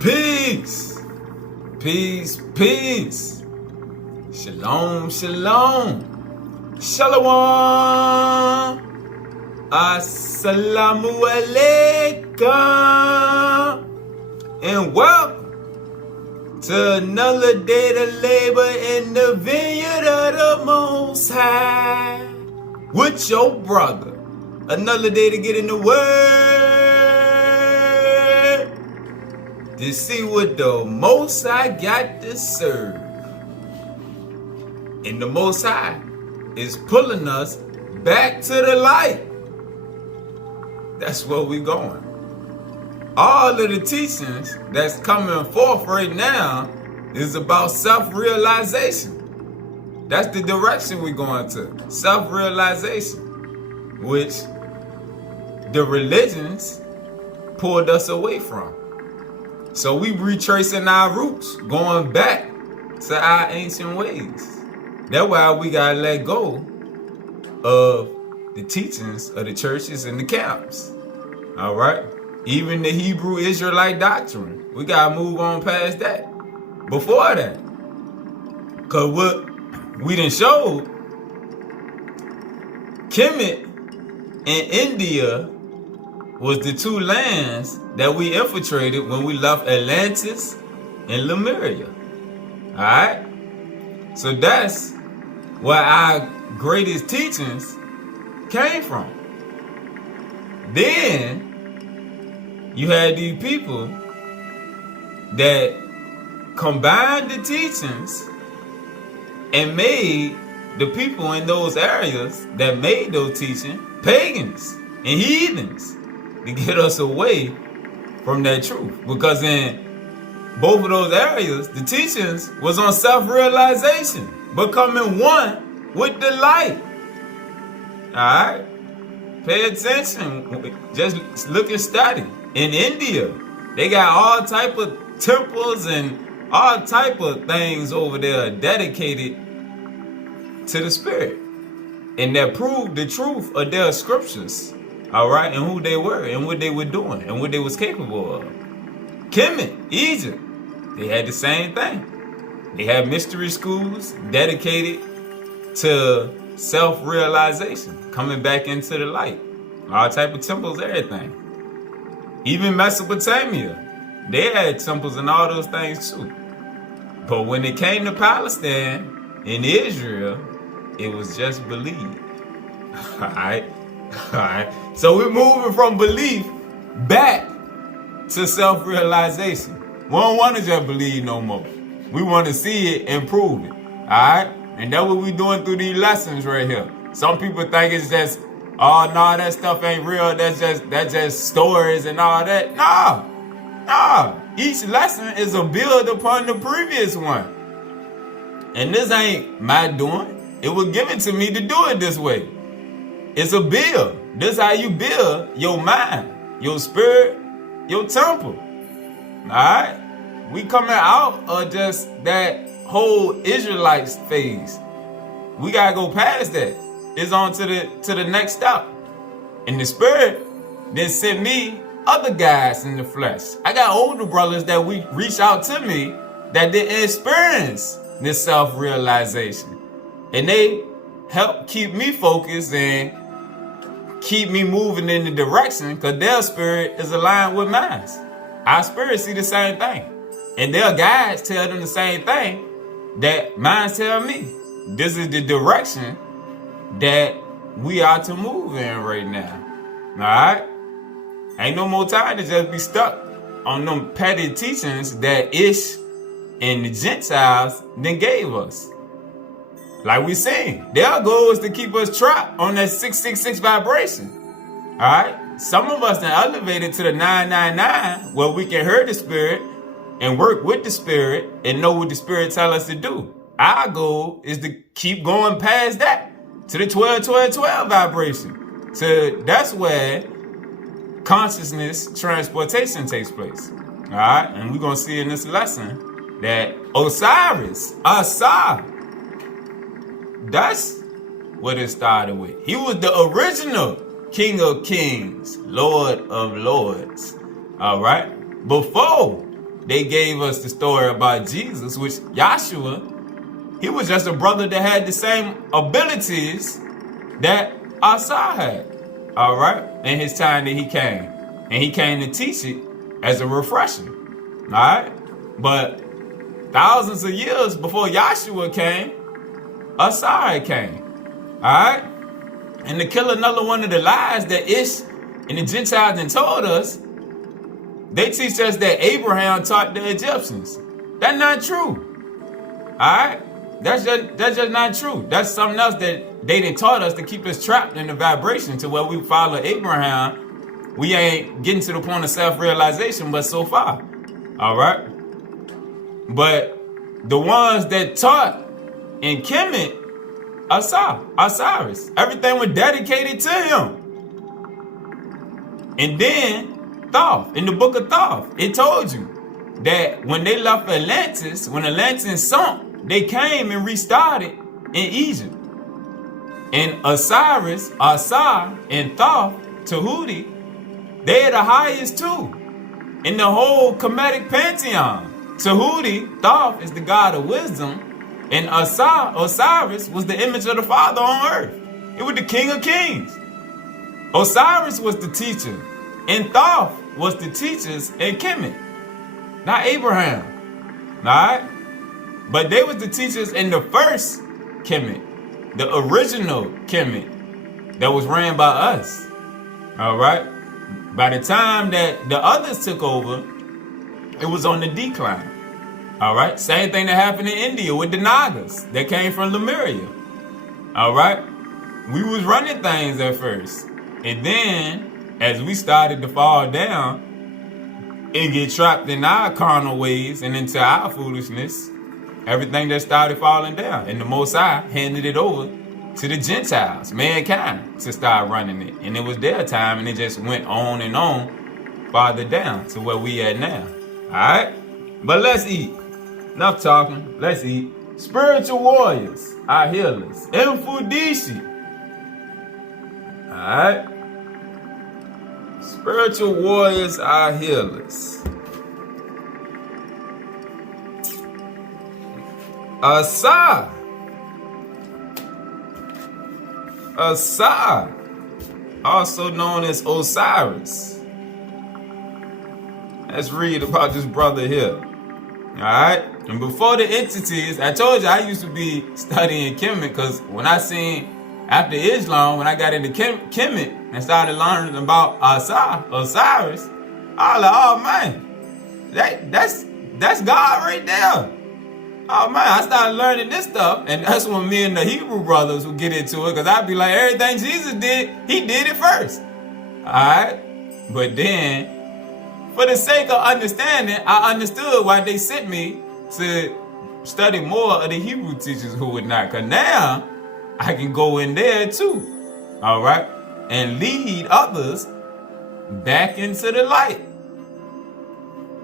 Peace, peace, peace. Shalom, shalom. Shalom. Assalamu alaikum. And welcome to another day to labor in the vineyard of the Most High. With your brother. Another day to get in the Word. To see what the Most High got to serve. And the Most High is pulling us back to the light. That's where we're going. All of the teachings that's coming forth right now is about self-realization. That's the direction we're going to. Self-realization. Which the religions pulled us away from. So we retracing our roots, going back to our ancient ways. That's why we gotta let go of the teachings of the churches and the camps. All right? Even the Hebrew Israelite doctrine. We gotta move on past that. Before that. Because what we done showed, Kemet and India was the two lands that we infiltrated when we left Atlantis and Lemuria. Alright? So that's where our greatest teachings came from. Then you had these people that combined the teachings and made the people in those areas that made those teachings pagans and heathens to get us away from that truth. Because in both of those areas, the teachings was on self-realization, becoming one with the light. Alright? Pay attention. Just look and study. In India, they got all type of temples and all type of things over there dedicated to the spirit. And that proved the truth of their scriptures. Alright, and who they were, and what they were doing, and what they was capable of. Kemet, Egypt, they had the same thing. They had mystery schools dedicated to self-realization, coming back into the light. All type of temples, everything. Even Mesopotamia, they had temples and all those things too. But when it came to Palestine and Israel, it was just belief. Alright? Alright, so we're moving from belief back to self-realization. We don't want to just believe no more. We want to see it and prove it. Alright? And that's what we're doing through these lessons right here. Some people think it's just, oh no, that stuff ain't real. That's just stories and all that. No. Each lesson is a build upon the previous one. And this ain't my doing. It was given to me to do it this way. It's a build. This is how you build your mind, your spirit, your temple. Alright? We coming out of just that whole Israelites phase. We gotta go past that. It's on to the next step. And the spirit then sent me other guys in the flesh. I got older brothers that we reach out to me that didn't experience this self-realization. And they help keep me focused and keep me moving in the direction because their spirit is aligned with mine. Our spirits see the same thing. And their guides tell them the same thing that mine tell me. This is the direction that we are to move in right now. Alright? Ain't no more time to just be stuck on them petty teachings that Ish and the Gentiles then gave us. Like we sing, their goal is to keep us trapped on that 666 vibration. Alright? Some of us then elevated to the 999 where we can hear the spirit and work with the spirit and know what the spirit tell us to do. Our goal is to keep going past that to the 12-12-12 vibration. So that's where consciousness transportation takes place. Alright? And we're going to see in this lesson that Osiris, Ausar, that's what it started with. He was the original King of Kings, Lord of Lords. All right? Before they gave us the story about Jesus, which Yahshua, he was just a brother that had the same abilities that Ausar had, all right, in his time that he came. And he came to teach it as a refresher, all right? But thousands of years before Yahshua came, Ausar came, all right? And to kill another one of the lies that Ish and the Gentiles then told us, they teach us that Abraham taught the Egyptians. That's not true, all right? That's just not true. That's something else that they didn't taught us to keep us trapped in the vibration to where we follow Abraham. We ain't getting to the point of self-realization, but so far, all right? But the ones that taught in Kemet, Osiris, everything was dedicated to him. And then Thoth, in the book of Thoth, it told you that when they left Atlantis, when Atlantis sunk, they came and restarted in Egypt. And Osiris, Ausar, and Thoth, Tahuti, they're the highest two in the whole Kemetic pantheon. Tahuti, Thoth, is the god of wisdom, and Osiris was the image of the Father on earth. It was the King of Kings. Osiris was the teacher, and Thoth was the teachers in Kemet, not Abraham. All right? But they was the teachers in the first Kemet, the original Kemet that was ran by us. All right? By the time that the others took over, it was on the decline. All right? Same thing that happened in India with the Nagas that came from Lemuria. All right? We was running things at first. And then, as we started to fall down and get trapped in our carnal ways and into our foolishness, everything that started falling down. And the Most High handed it over to the Gentiles, mankind, to start running it. And it was their time, and it just went on and on, farther down to where we at now. All right? But let's eat. Enough talking. Let's eat. Spiritual warriors, our healers. Mfudishi. All right? Spiritual warriors, our healers. Ausar, also known as Osiris. Let's read about this brother here. Alright? And before the entities, I told you I used to be studying Kemet, because when I seen, after Islam, when I got into Kemet and started learning about Osiris, I was like, oh man, that's God right there. Oh man, I started learning this stuff, and that's when me and the Hebrew brothers would get into it, because I'd be like, everything Jesus did, he did it first. Alright? But then, for the sake of understanding, I understood why they sent me to study more of the Hebrew teachers who would not, because now I can go in there too. Alright? And lead others back into the light.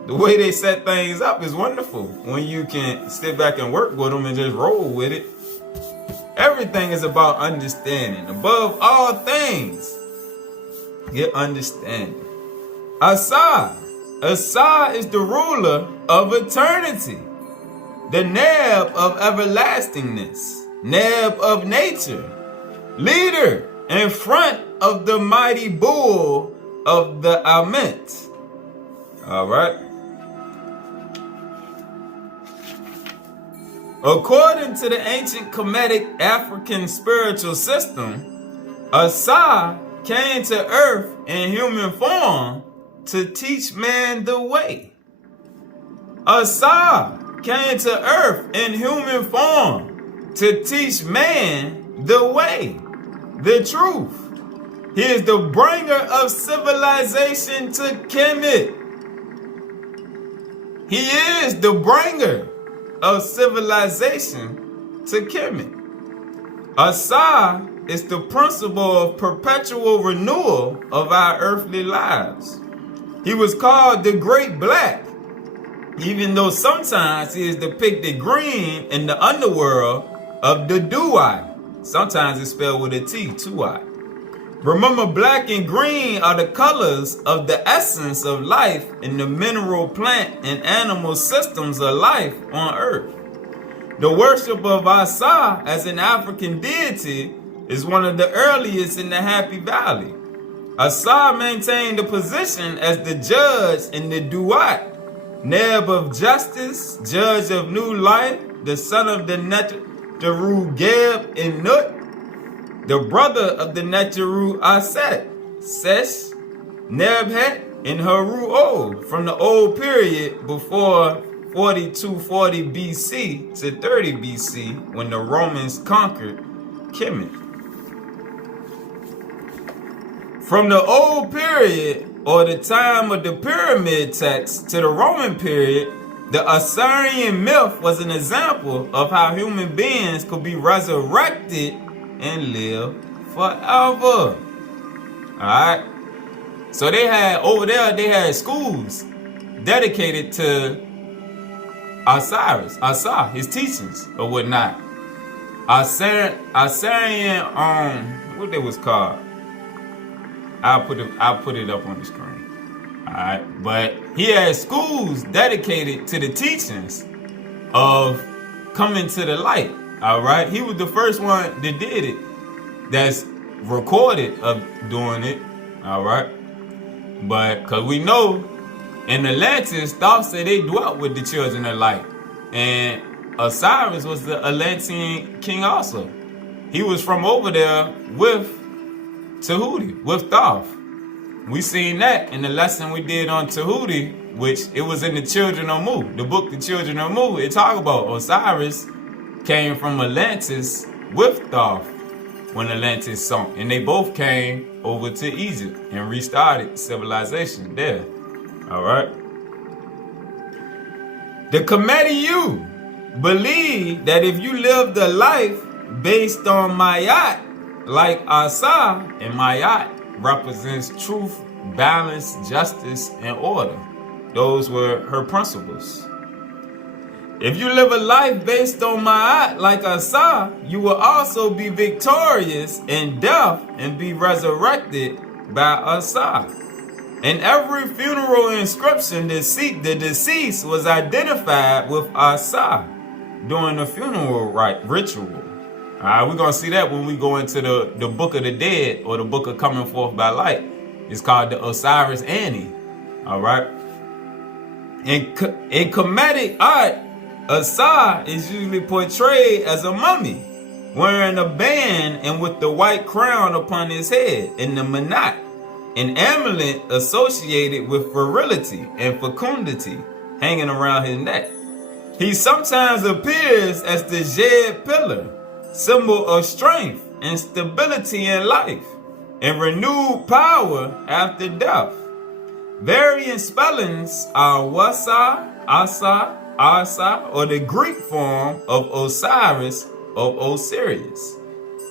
The way they set things up is wonderful when you can sit back and work with them and just roll with it. Everything is about understanding. Above all things, get understanding. Ausar is the ruler of eternity, the nab of everlastingness, nab of nature, leader in front of the mighty bull of the Ament. All right. According to the ancient Kemetic African spiritual system, Ausar came to earth in human form to teach man the way. Ausar came to earth in human form to teach man the way, the truth. He is the bringer of civilization to Kemet. He is the bringer of civilization to Kemet. Ausar is the principle of perpetual renewal of our earthly lives. He was called the Great Black, even though sometimes he is depicted green in the underworld of the Duai. Sometimes it's spelled with a T, Tuai. Remember, black and green are the colors of the essence of life in the mineral, plant, and animal systems of life on earth. The worship of Ausar as an African deity is one of the earliest in the Happy Valley. Ausar maintained the position as the judge in the Duat, Neb of justice, judge of new life, the son of the Neteru Geb and Nut, the brother of the Neteru Aset, Sesh, Nebhet, and Haru from the old period before 4240 BC to 30 BC when the Romans conquered Kemet. From the old period, or the time of the pyramid text, to the Roman period, the Osirian myth was an example of how human beings could be resurrected and live forever. Alright? So they had, over there, they had schools dedicated to Osiris, Ausar, his teachings or whatnot. Osirian, what they was called? I'll put it up on the screen. Alright, but he had schools dedicated to the teachings of coming to the light. Alright, he was the first one that did it, that's recorded of doing it. Alright, but because we know in Atlantis, thoughts say they dwelt with the children of light, and Osiris was the Atlantean king also. He was from over there with Tahuti, with Thoth. We seen that in the lesson we did on Tahuti, which it was in the Children of Mu. The book The Children of Mu, it talk about Osiris came from Atlantis with Thoth when Atlantis sunk. And they both came over to Egypt and restarted civilization there. Alright. The Kemetu believe that if you lived a life based on Mayat, like Ausar, and Mayat represents truth, balance, justice, and order. Those were her principles. If you live a life based on Ma'at like Ausar, you will also be victorious in death and be resurrected by Ausar. In every funeral inscription, the deceased was identified with Ausar during the funeral ritual. Alright, we're going to see that when we go into the Book of the Dead, or the Book of Coming Forth by Light. It's called the Osiris Ani. Alright? In Kemetic art, Ausar is usually portrayed as a mummy, wearing a band and with the white crown upon his head, and the manat, an amulet associated with virility and fecundity, hanging around his neck. He sometimes appears as the Jed pillar, symbol of strength and stability in life, and renewed power after death. Variant spellings are Wasar, Asa, Asa, or the Greek form of Osiris of Osiris.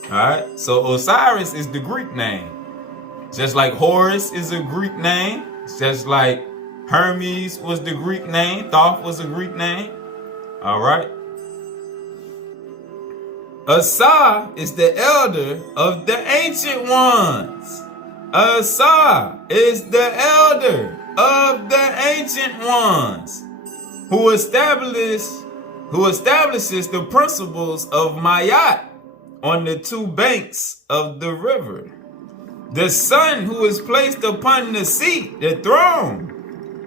Alright, so Osiris is the Greek name. Just like Horus is a Greek name, just like Hermes was the Greek name, Thoth was a Greek name. Alright. Ausar is the elder of the ancient ones. Ausar is the elder of the ancient ones, who establishes the principles of Mayat on the two banks of the river. The son who is placed upon the seat, the throne,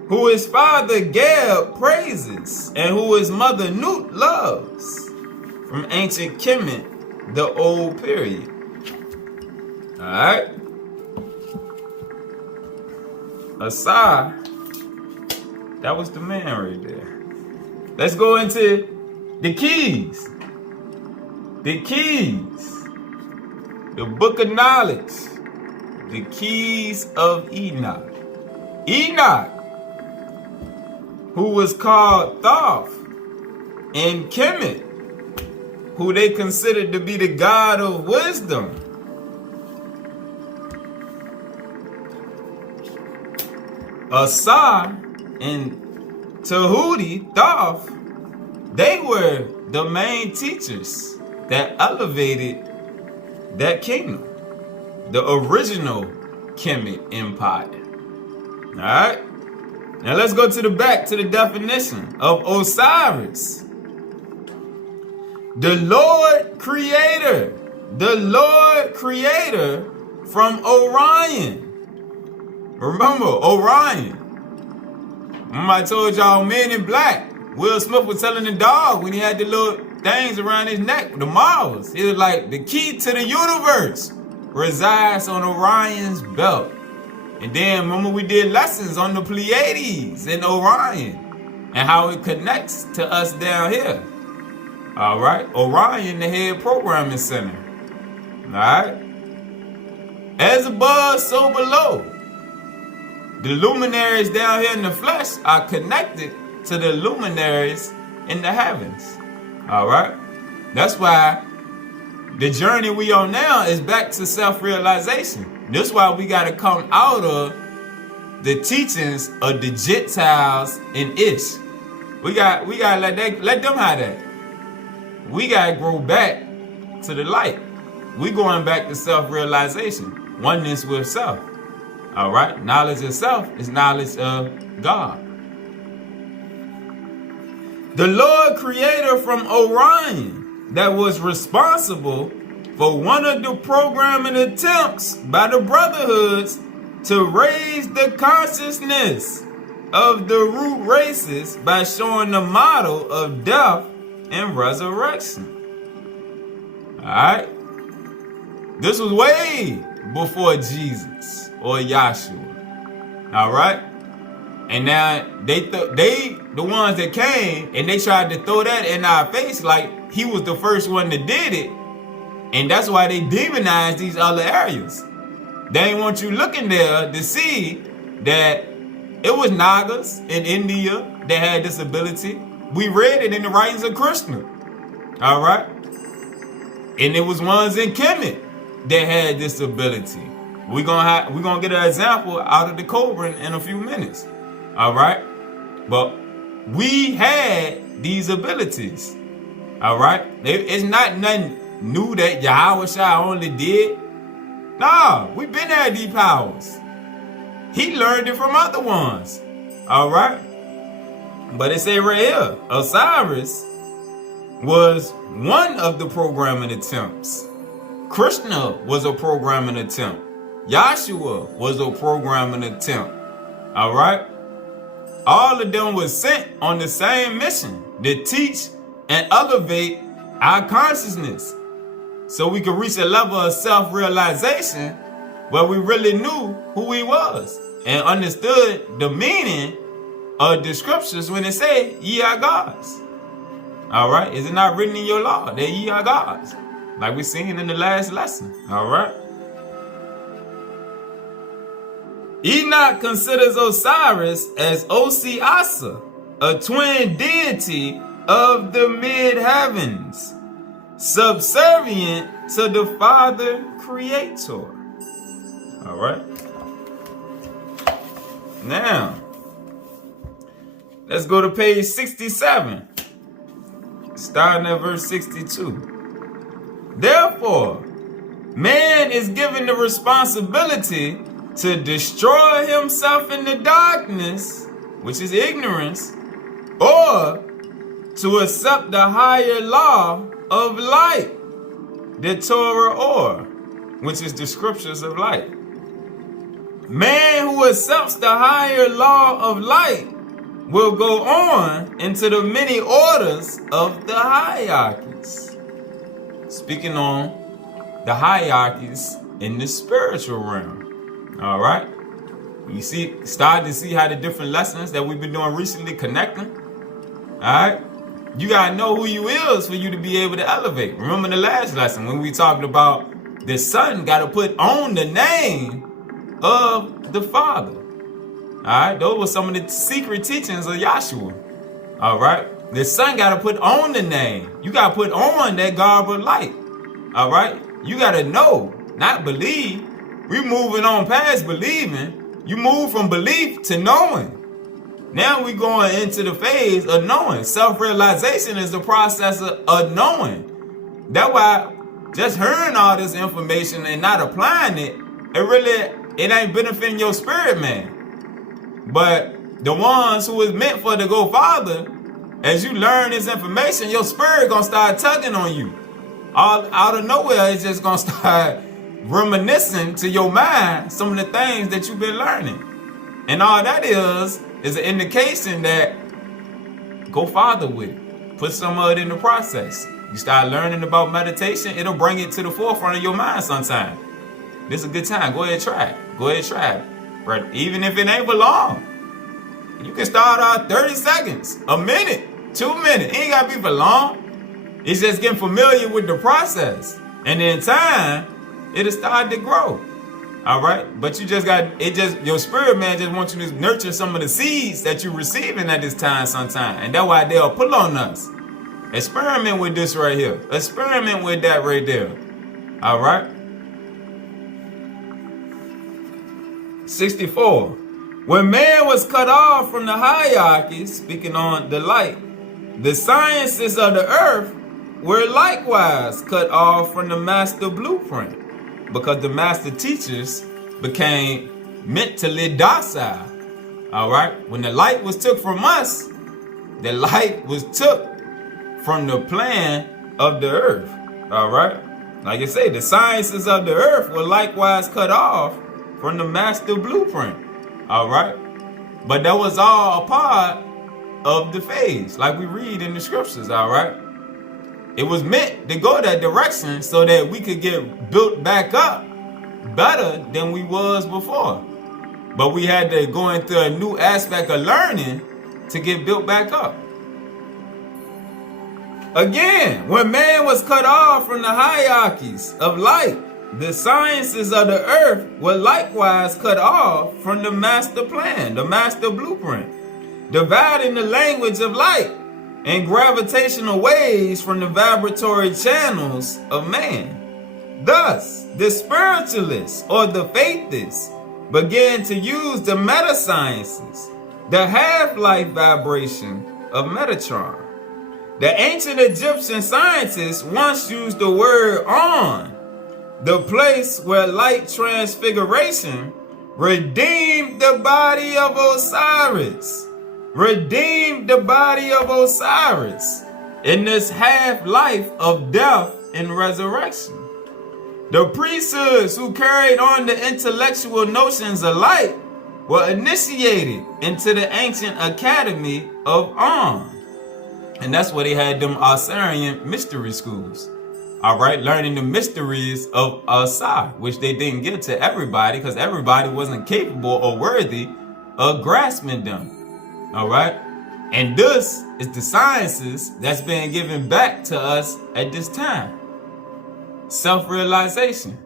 who his father Geb praises, and who his mother Nut loves, from ancient Kemet, the old period. Alright. Ausar, that was the man right there. Let's go into the keys. The keys. The book of knowledge. The keys of Enoch. Enoch, who was called Thoth in Kemet, who they considered to be the god of wisdom. Ausar and Tahuti, Thoth, they were the main teachers that elevated that kingdom. the original Kemet Empire. Alright? Now let's go to the back to the definition of Osiris. The Lord Creator. The Lord Creator from Orion. Remember, Orion. Remember I told y'all Men in Black. Will Smith was telling the dog when he had the little things around his neck, the marbles. He was like, the key to the universe resides on Orion's belt. And then remember we did lessons on the Pleiades and Orion and how it connects to us down here. All right, Orion, the head programming center. All right, as above, so below. The luminaries down here in the flesh are connected to the luminaries in the heavens. All right, that's why the journey we on now is back to self-realization. That's why we got to come out of the teachings of the Gentiles and Ish. We got to let them have that. We got to grow back to the light. We going back to self-realization, oneness with self. All right, knowledge of self is knowledge of God. The Lord Creator from Orion that was responsible for one of the programming attempts by the brotherhoods to raise the consciousness of the root races by showing the model of death and resurrection. Alright? This was way before Jesus or Yahshua. Alright? And now they the ones that came and they tried to throw that in our face like he was the first one that did it. And that's why they demonized these other areas. They didn't want you looking there to see that it was Nagas in India that had this ability. We read it in the writings of Krishna. All right? And it was ones in Kemet that had this ability. We're gonna get an example out of the Cobra in a few minutes. All right? But we had these abilities. All right? It's not nothing new that Yahweh Shai only did. Nah, we been had these powers. He learned it from other ones. All right? But it say right here, Osiris was one of the programming attempts. Krishna was a programming attempt. Yahshua was a programming attempt. All right? All of them was sent on the same mission to teach and elevate our consciousness so we could reach a level of self-realization where we really knew who we was and understood the meaning of the scriptures when it say ye are gods. All right? Is it not written in your law that ye are gods? Like we seen in the last lesson. All right? Enoch considers Osiris as Osiasa, a twin deity of the mid-heavens, subservient to the Father Creator. All right? Now, let's go to page 67, starting at verse 62. Therefore, man is given the responsibility to destroy himself in the darkness, which is ignorance, or to accept the higher law of light, the Torah or, which is the scriptures of light. Man who accepts the higher law of light will go on into the many orders of the hierarchies. Speaking on the hierarchies in the spiritual realm. All right? You see, start to see how the different lessons that we've been doing recently connecting. All right? You got to know who you is for you to be able to elevate. Remember the last lesson when we talked about the son got to put on the name of the Father. All right? Those were some of the secret teachings of Yahshua. All right? The son got to put on the name. You got to put on that garb of light. All right? You got to know, not believe. We moving on past believing. You move from belief to knowing. Now we going into the phase of knowing. Self-realization is the process of knowing. That's why just hearing all this information and not applying it it ain't benefiting your spirit, man. But the ones who is meant for to go farther, as you learn this information, your spirit gonna start tugging on you. All out of nowhere, it's just gonna start reminiscing to your mind some of the things that you've been learning. And all that is an indication that go farther with it. Put some of it in the process. You start learning about meditation, it'll bring it to the forefront of your mind sometime. This is a good time. Go ahead, try it. Go ahead, try it. Right? Even if it ain't for long. You can start out 30 seconds, a minute, 2 minutes. It ain't gotta be for long. It's just getting familiar with the process. And in time, it'll start to grow. All right? But you just your spirit man just wants you to nurture some of the seeds that you're receiving at this time sometime. And that's why they'll pull on us. Experiment with this right here. Experiment with that right there. All right? 64. When man was cut off from the hierarchy, speaking on the light, the sciences of the earth were likewise cut off from the master blueprint, because the master teachers became mentally docile. All right? When the light was took from us, the light was took from the plan of the earth. All right? Like I say, the sciences of the earth were likewise cut off from the master blueprint. All right? But that was all a part of the phase, like we read in the scriptures. All right? It was meant to go that direction so that we could get built back up better than we was before. But we had to go into a new aspect of learning to get built back up. Again, when man was cut off from the hierarchies of light, the sciences of the earth were likewise cut off from the master plan, the master blueprint, dividing the language of light and gravitational waves from the vibratory channels of man. Thus, the spiritualists or the faithists began to use the meta sciences, the half-life vibration of Metatron. The ancient Egyptian scientists once used the word on, the place where light transfiguration redeemed the body of Osiris. Redeemed the body of Osiris in this half-life of death and resurrection. The priesthoods who carried on the intellectual notions of light were initiated into the ancient academy of On. And that's where they had them Ausarian mystery schools. All right, learning the mysteries of Ausar, which they didn't give to everybody because everybody wasn't capable or worthy of grasping them. All right, and this is the sciences that's being given back to us at this time. Self-realization.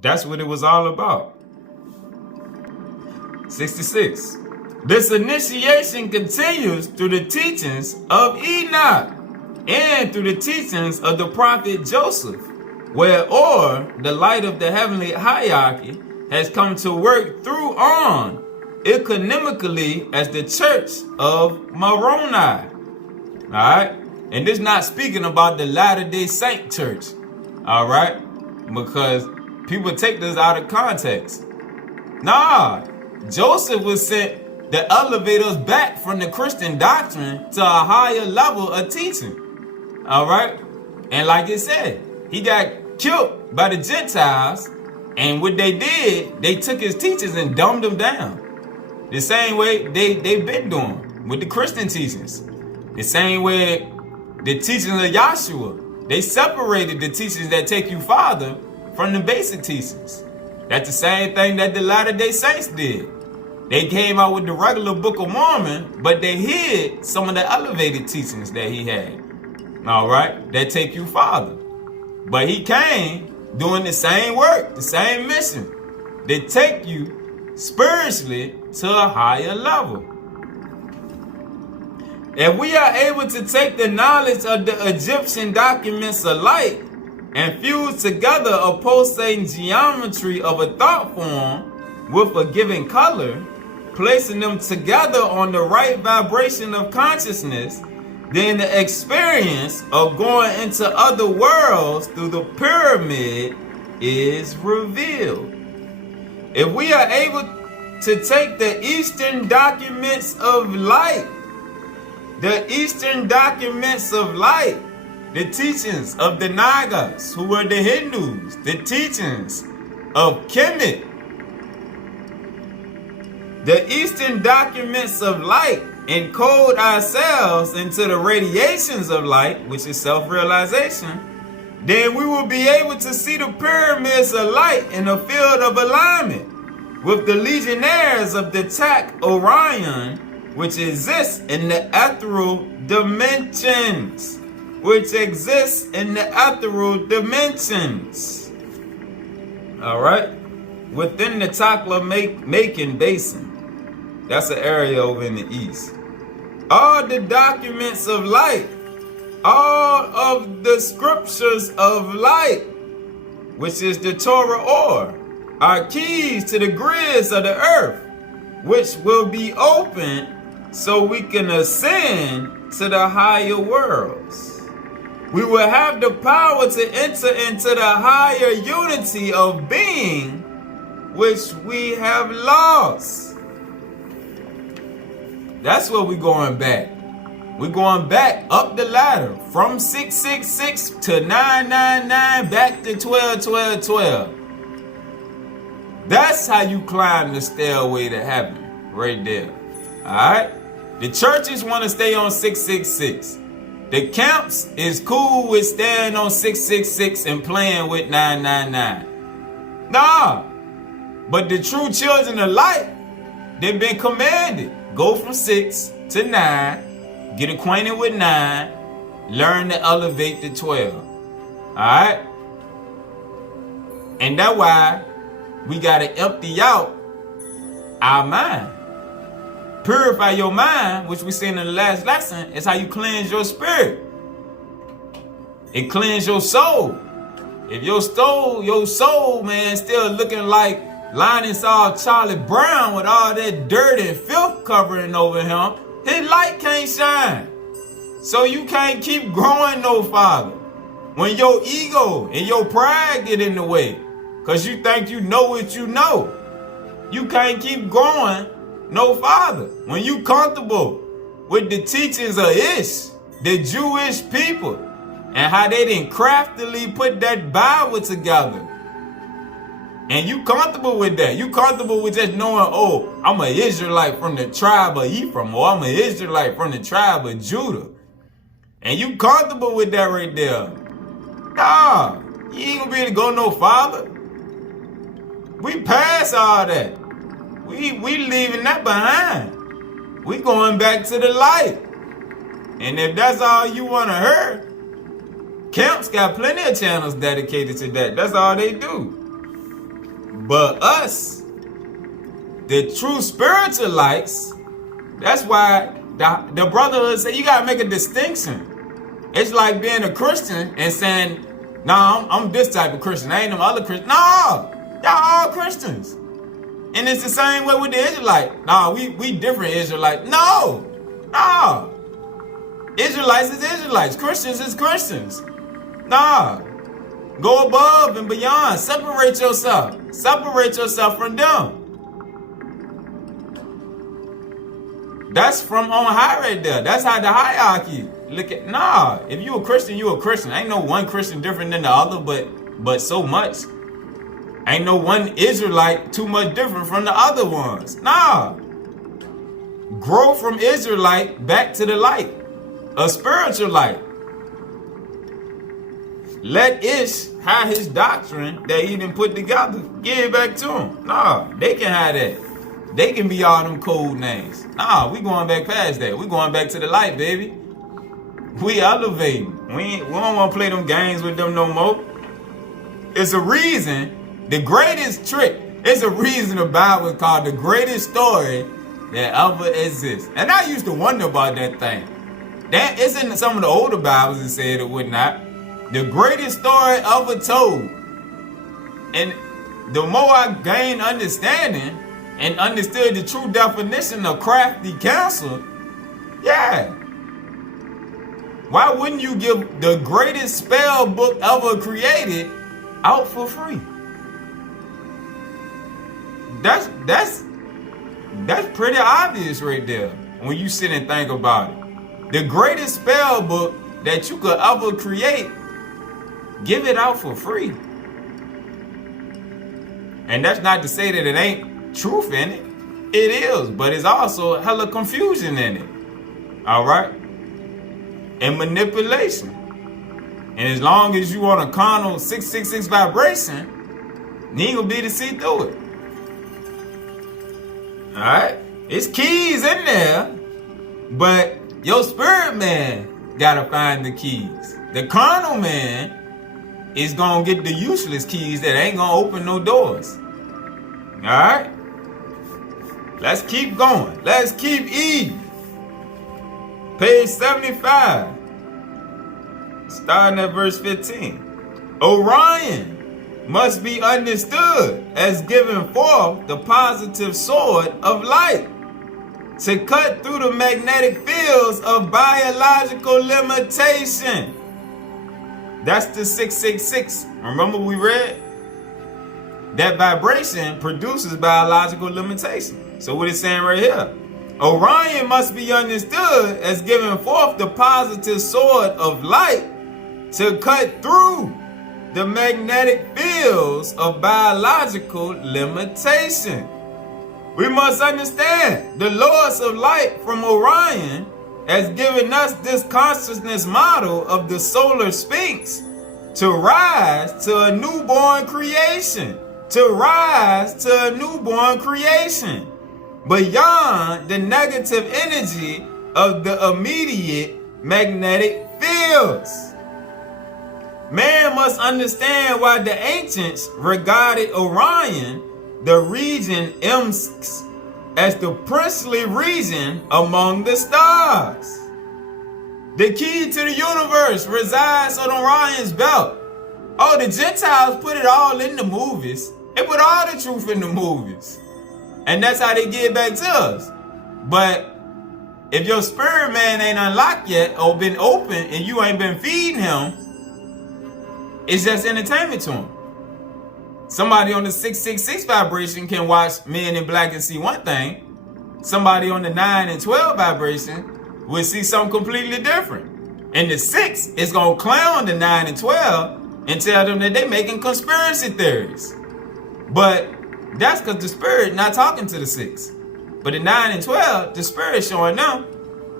That's what it was all about. 66. This initiation continues through the teachings of Enoch and through the teachings of the prophet Joseph, where the light of the heavenly hierarchy, has come to work through On, economically as the church of Moroni. All right? And this not speaking about the Latter-day Saint church. All right? Because people take this out of context. Nah, Joseph was sent to elevate us back from the Christian doctrine to a higher level of teaching. All right? And like it said, he got killed by the Gentiles, and what they did, they took his teachings and dumbed them down. The same way they've been doing with the Christian teachings. The same way the teachings of Yahshua, they separated the teachings that take you farther from the basic teachings. That's the same thing that the Latter-day Saints did. They came out with the regular Book of Mormon, but they hid some of the elevated teachings that he had. All right? That take you farther. But he came doing the same work, the same mission. They take you spiritually to a higher level. If we are able to take the knowledge of the Egyptian documents of light and fuse together a pulsating geometry of a thought form with a given color, placing them together on the right vibration of consciousness, then the experience of going into other worlds through the pyramid is revealed. If we are able to take the Eastern documents of light, the teachings of the Nagas, who were the Hindus, the teachings of Kemet, the Eastern documents of light, encode ourselves into the radiations of light, which is self-realization, then we will be able to see the pyramids of light in a field of alignment with the legionnaires of the tack Orion, which exists in the ethereal dimensions. All right? Within the Takla Macon Basin. That's an area over in the east. All the documents of light, all of the scriptures of light, which is the Torah Or, are keys to the grids of the earth, which will be opened so we can ascend to the higher worlds. We will have the power to enter into the higher unity of being, which we have lost. That's where we're going back. We're going back up the ladder from 666 to 999 back to 12. That's how you climb the stairway to heaven, right there. All right? The churches want to stay on 666. The camps is cool with staying on 666 and playing with 999. Nah. But the true children of light, they've been commanded. Go from 6 to 9. Get acquainted with 9. Learn to elevate to 12. Alright? And that's why we got to empty out our mind. Purify your mind, which we seen in the last lesson, is how you cleanse your spirit. It cleanses your soul. If your soul, man, still looking like Lonnie saw Charlie Brown with all that dirt and filth covering over him, his light can't shine. So you can't keep growing no farther. When your ego and your pride get in the way, because you think you know what you know, you can't keep growing no farther. When you comfortable with the teachings of Ish, the Jewish people, and how they didn't craftily put that Bible together, and you comfortable with that. You comfortable with just knowing, oh, I'm an Israelite from the tribe of Ephraim, or I'm an Israelite from the tribe of Judah. And you comfortable with that right there. Nah, you ain't gonna be able to go no farther. We past all that. We leaving that behind. We going back to the light. And if that's all you want to hear, camps got plenty of channels dedicated to that. That's all they do. But us, the true spiritual lights, that's why the brotherhood say you got to make a distinction. It's like being a Christian and saying, nah, I'm this type of Christian. I ain't them other Christians. No, y'all all Christians. And it's the same way with the Israelite. Nah, we different Israelites. No. Israelites is Israelites. Christians is Christians. Nah. Go above and beyond. Separate yourself. Separate yourself from them. That's from on high right there. That's how the hierarchy look at. Nah, if you a Christian, you a Christian. Ain't no one Christian different than the other, but so much. Ain't no one Israelite too much different from the other ones. Nah. Grow from Israelite back to the light. A spiritual light. Let Ish have his doctrine that he done put together. Give it back to him. Nah, they can have that. They can be all them code names. Nah, we going back past that. We going back to the light, baby. We elevating. We don't want to play them games with them no more. It's a reason. The greatest trick. It's a reason the Bible is called the greatest story that ever exists. And I used to wonder about that thing. That it's in some of the older Bibles that said it would not. The greatest story ever told. And the more I gained understanding and understood the true definition of crafty counsel, yeah. Why wouldn't you give the greatest spell book ever created out for free. That's pretty obvious right there when you sit and think about it. The greatest spell book that you could ever create, give it out for free. And that's not to say that it ain't truth in it. It is, but it's also hella confusion in it. All right? And manipulation. And as long as you on a carnal 666 vibration, you ain't gonna be able to see through it. All right? It's keys in there, but your spirit man gotta find the keys. The carnal man is gonna get the useless keys that ain't gonna open no doors. All right? Let's keep going. Let's keep eating. Page 75. Starting at verse 15. Orion must be understood as giving forth the positive sword of light to cut through the magnetic fields of biological limitation. That's the 666. Remember we read? That vibration produces biological limitation. So what it's saying right here? Orion must be understood as giving forth the positive sword of light to cut through the magnetic fields of biological limitation. We must understand the laws of light from Orion has given us this consciousness model of the solar sphinx to rise to a newborn creation. To rise to a newborn creation. Beyond the negative energy of the immediate magnetic fields. Man must understand why the ancients regarded Orion, the region Imsk, as the princely region among the stars. The key to the universe resides on Orion's belt. Oh, the Gentiles put it all in the movies. They put all the truth in the movies. And that's how they get back to us. But if your spirit man ain't unlocked yet or been open and you ain't been feeding him, it's just entertainment to him. Somebody on the 666 vibration can watch Men in Black and see one thing. Somebody on the 9 and 12 vibration will see something completely different. And the 6 is going to clown the 9 and 12 and tell them that they're making conspiracy theories. But that's because the spirit not talking to the 6. But the 9 and 12, the spirit showing them,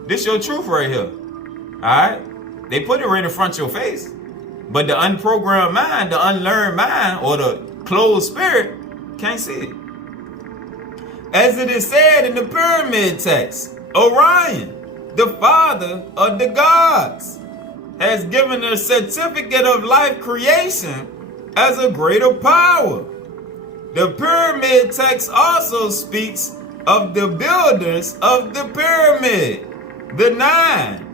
this your truth right here. Alright? They put it right in front of your face. But the unprogrammed mind, the unlearned mind, or the closed spirit, can't see it. As it is said in the pyramid text, Orion, the father of the gods, has given a certificate of life creation as a greater power. The pyramid text also speaks of the builders of the pyramid, the 9,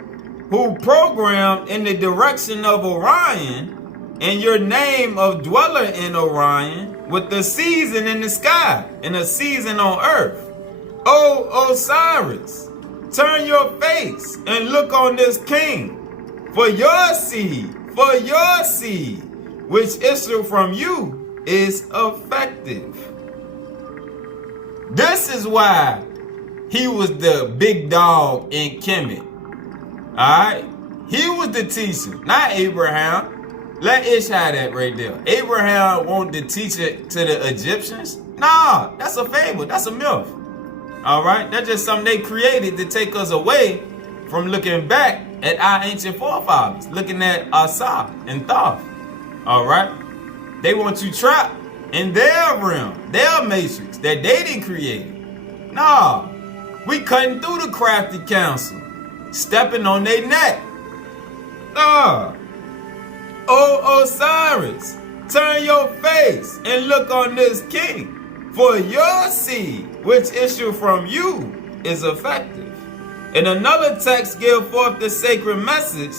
who programmed in the direction of Orion, and your name of dweller in Orion, with the season in the sky and a season on earth. O Osiris, turn your face and look on this king, for your seed, which issue from you, is effective. This is why he was the big dog in Kemet. Alright? He was the teacher, not Abraham. Let Ish have that right there. Abraham wanted to teach it to the Egyptians? Nah, that's a fable. That's a myth. Alright? That's just something they created to take us away from looking back at our ancient forefathers, looking at Ausar and Thoth. Alright? They want you trapped in their realm, their matrix that they didn't create. Nah, we cutting through the crafty counsel, stepping on their neck. Nah. O Osiris, turn your face and look on this king, for your seed, which issue from you, is effective. In another text give forth the sacred message,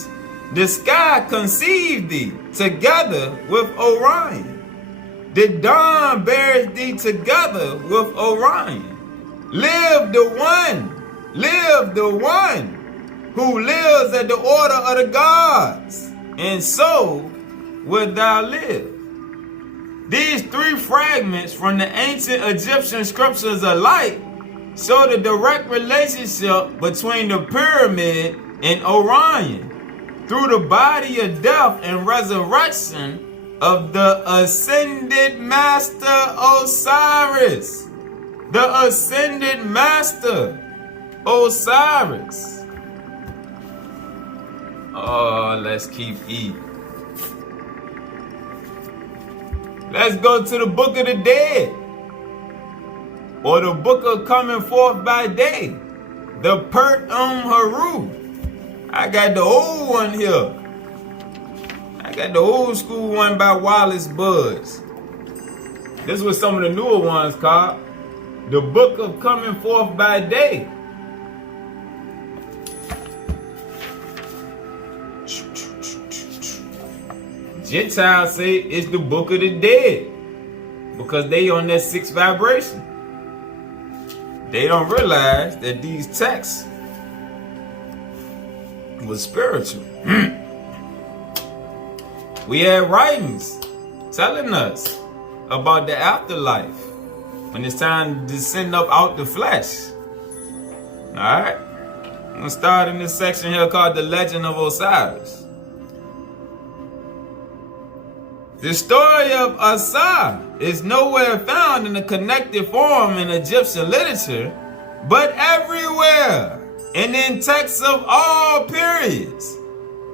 the sky conceived thee together with Orion. The dawn bears thee together with Orion. Live the one who lives at the order of the gods, and so wilt thou live. These three fragments from the ancient Egyptian scriptures alike show the direct relationship between the pyramid and Orion through the body of death and resurrection of the ascended master Osiris. The ascended master Osiris. Oh, let's keep eating. Let's go to the Book of the Dead, or the Book of Coming Forth by Day, the Pert Haru. I got the old one here. I got the old school one by Wallace Budds. This was some of the newer ones called the Book of Coming Forth by Day. Gentiles say it's the Book of the Dead because they on that sixth vibration. They don't realize that these texts was spiritual. We had writings telling us about the afterlife when it's time to descend up out the flesh. Alright? I'm going to start in this section here called The Legend of Osiris. The story of Ausar is nowhere found in a connected form in Egyptian literature, but everywhere and in texts of all periods.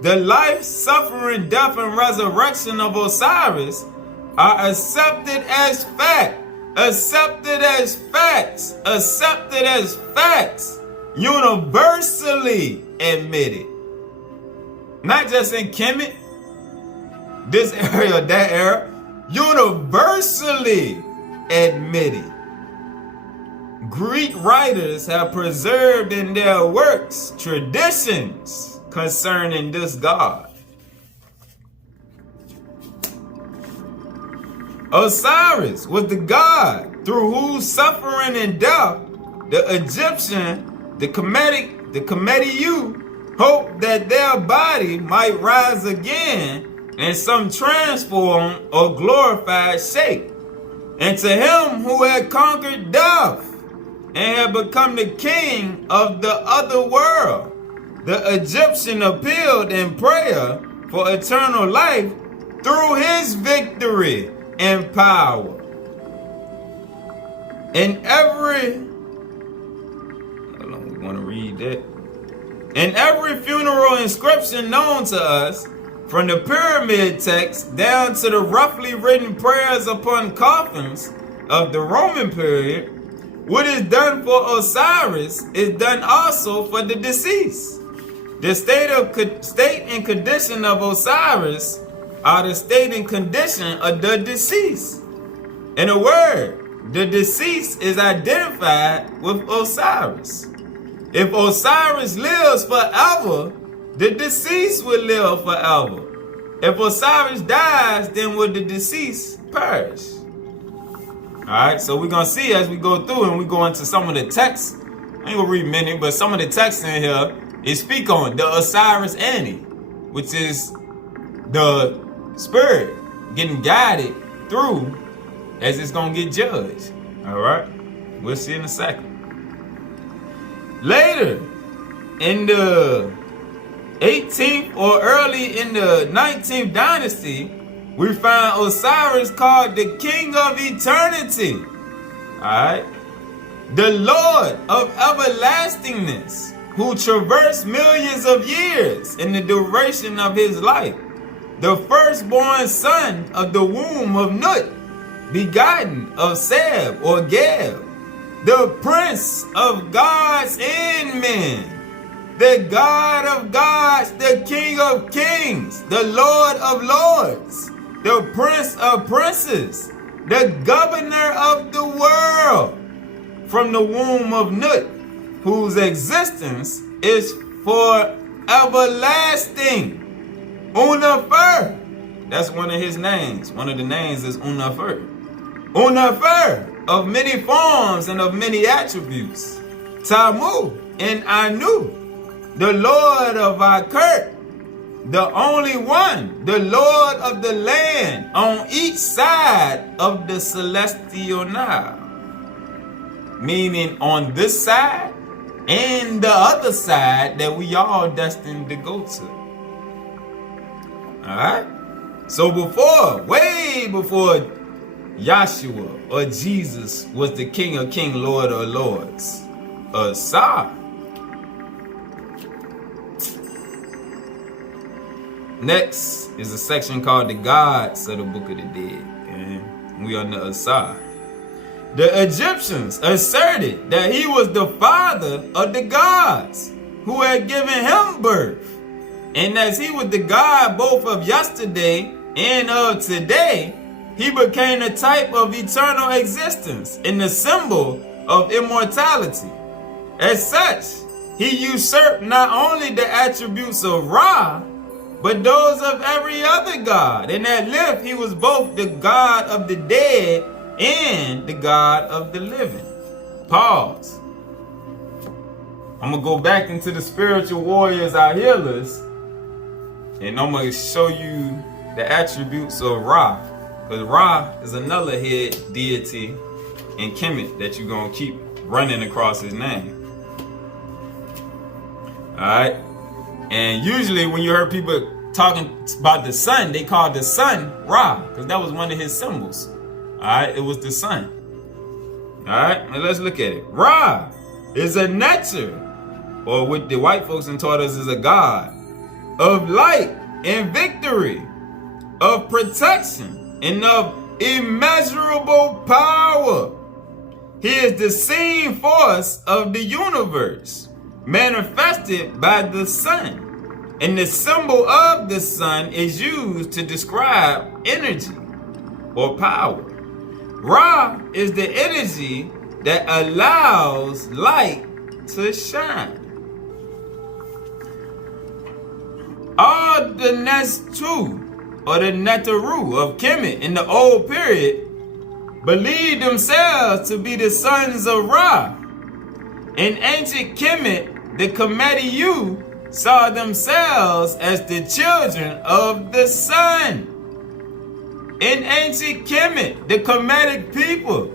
The life, suffering, death, and resurrection of Osiris are accepted as fact, accepted as facts, accepted as facts, universally admitted. Not just in Kemet, this area, that area, universally admitted. Greek writers have preserved in their works traditions concerning this god. Osiris was the god through whose suffering and death the Egyptian, the Kemetiu, hoped that their body might rise again in some transformed or glorified shape. And to him who had conquered death and had become the king of the other world, the Egyptian appealed in prayer for eternal life through his victory and power. In every, hold on, we want to read that. In every funeral inscription known to us, from the pyramid text down to the roughly written prayers upon coffins of the Roman period, what is done for Osiris is done also for the deceased. The state and condition of Osiris are the state and condition of the deceased. In a word, the deceased is identified with Osiris. If Osiris lives forever, the deceased will live forever. If Osiris dies, then will the deceased perish. Alright, so we're going to see as we go through and we go into some of the texts. I ain't going to read many, but some of the texts in here, it speak on the Osiris Ani, which is the spirit getting guided through as it's going to get judged. Alright, we'll see in a second. Later, in the 18th or early in the 19th dynasty, we find Osiris called the King of Eternity. Alright? The Lord of Everlastingness, who traversed millions of years in the duration of his life. The firstborn son of the womb of Nut, begotten of Seb or Geb. The Prince of gods and men. The God of gods, the King of kings, the Lord of lords, the Prince of princes, the Governor of the world, from the womb of Nut, whose existence is for everlasting. Unafer, that's one of his names. One of the names is Unafer. Unafer, of many forms and of many attributes. Tamu and Anu, the Lord of Akert, the only one, the Lord of the land, on each side of the celestial Nile. Meaning on this side and the other side that we all destined to go to. Alright? So way before Yahshua or Jesus was the King of Kings, Lord of Lords, Ausar. Next is a section called the Gods of the Book of the Dead, and we are on the Ausar. The Egyptians asserted that he was the father of the gods who had given him birth, and as he was the God both of yesterday and of today, he became a type of eternal existence and the symbol of immortality. As such, he usurped not only the attributes of Ra, but those of every other god. And at length, he was both the God of the dead and the God of the living. Pause. I'm going to go back into the spiritual warriors, our healers, and I'm going to show you the attributes of Ra. Because Ra is another head deity in Kemet that you're going to keep running across his name. Alright? And usually when you heard people talking about the sun, they called the sun Ra, because that was one of his symbols. Alright, it was the sun. Alright, now let's look at it. Ra is a nature, or what the white folks and taught us is a god, of light and victory, of protection, and of immeasurable power. He is the seen force of the universe, manifested by the sun. And the symbol of the sun is used to describe energy or power. Ra is the energy that allows light to shine. All the Nestu, or the Netaru of Kemet in the old period, believed themselves to be the sons of Ra. In ancient Kemet, the Kemetiu saw themselves as the children of the sun. In ancient Kemet, the Kemetic people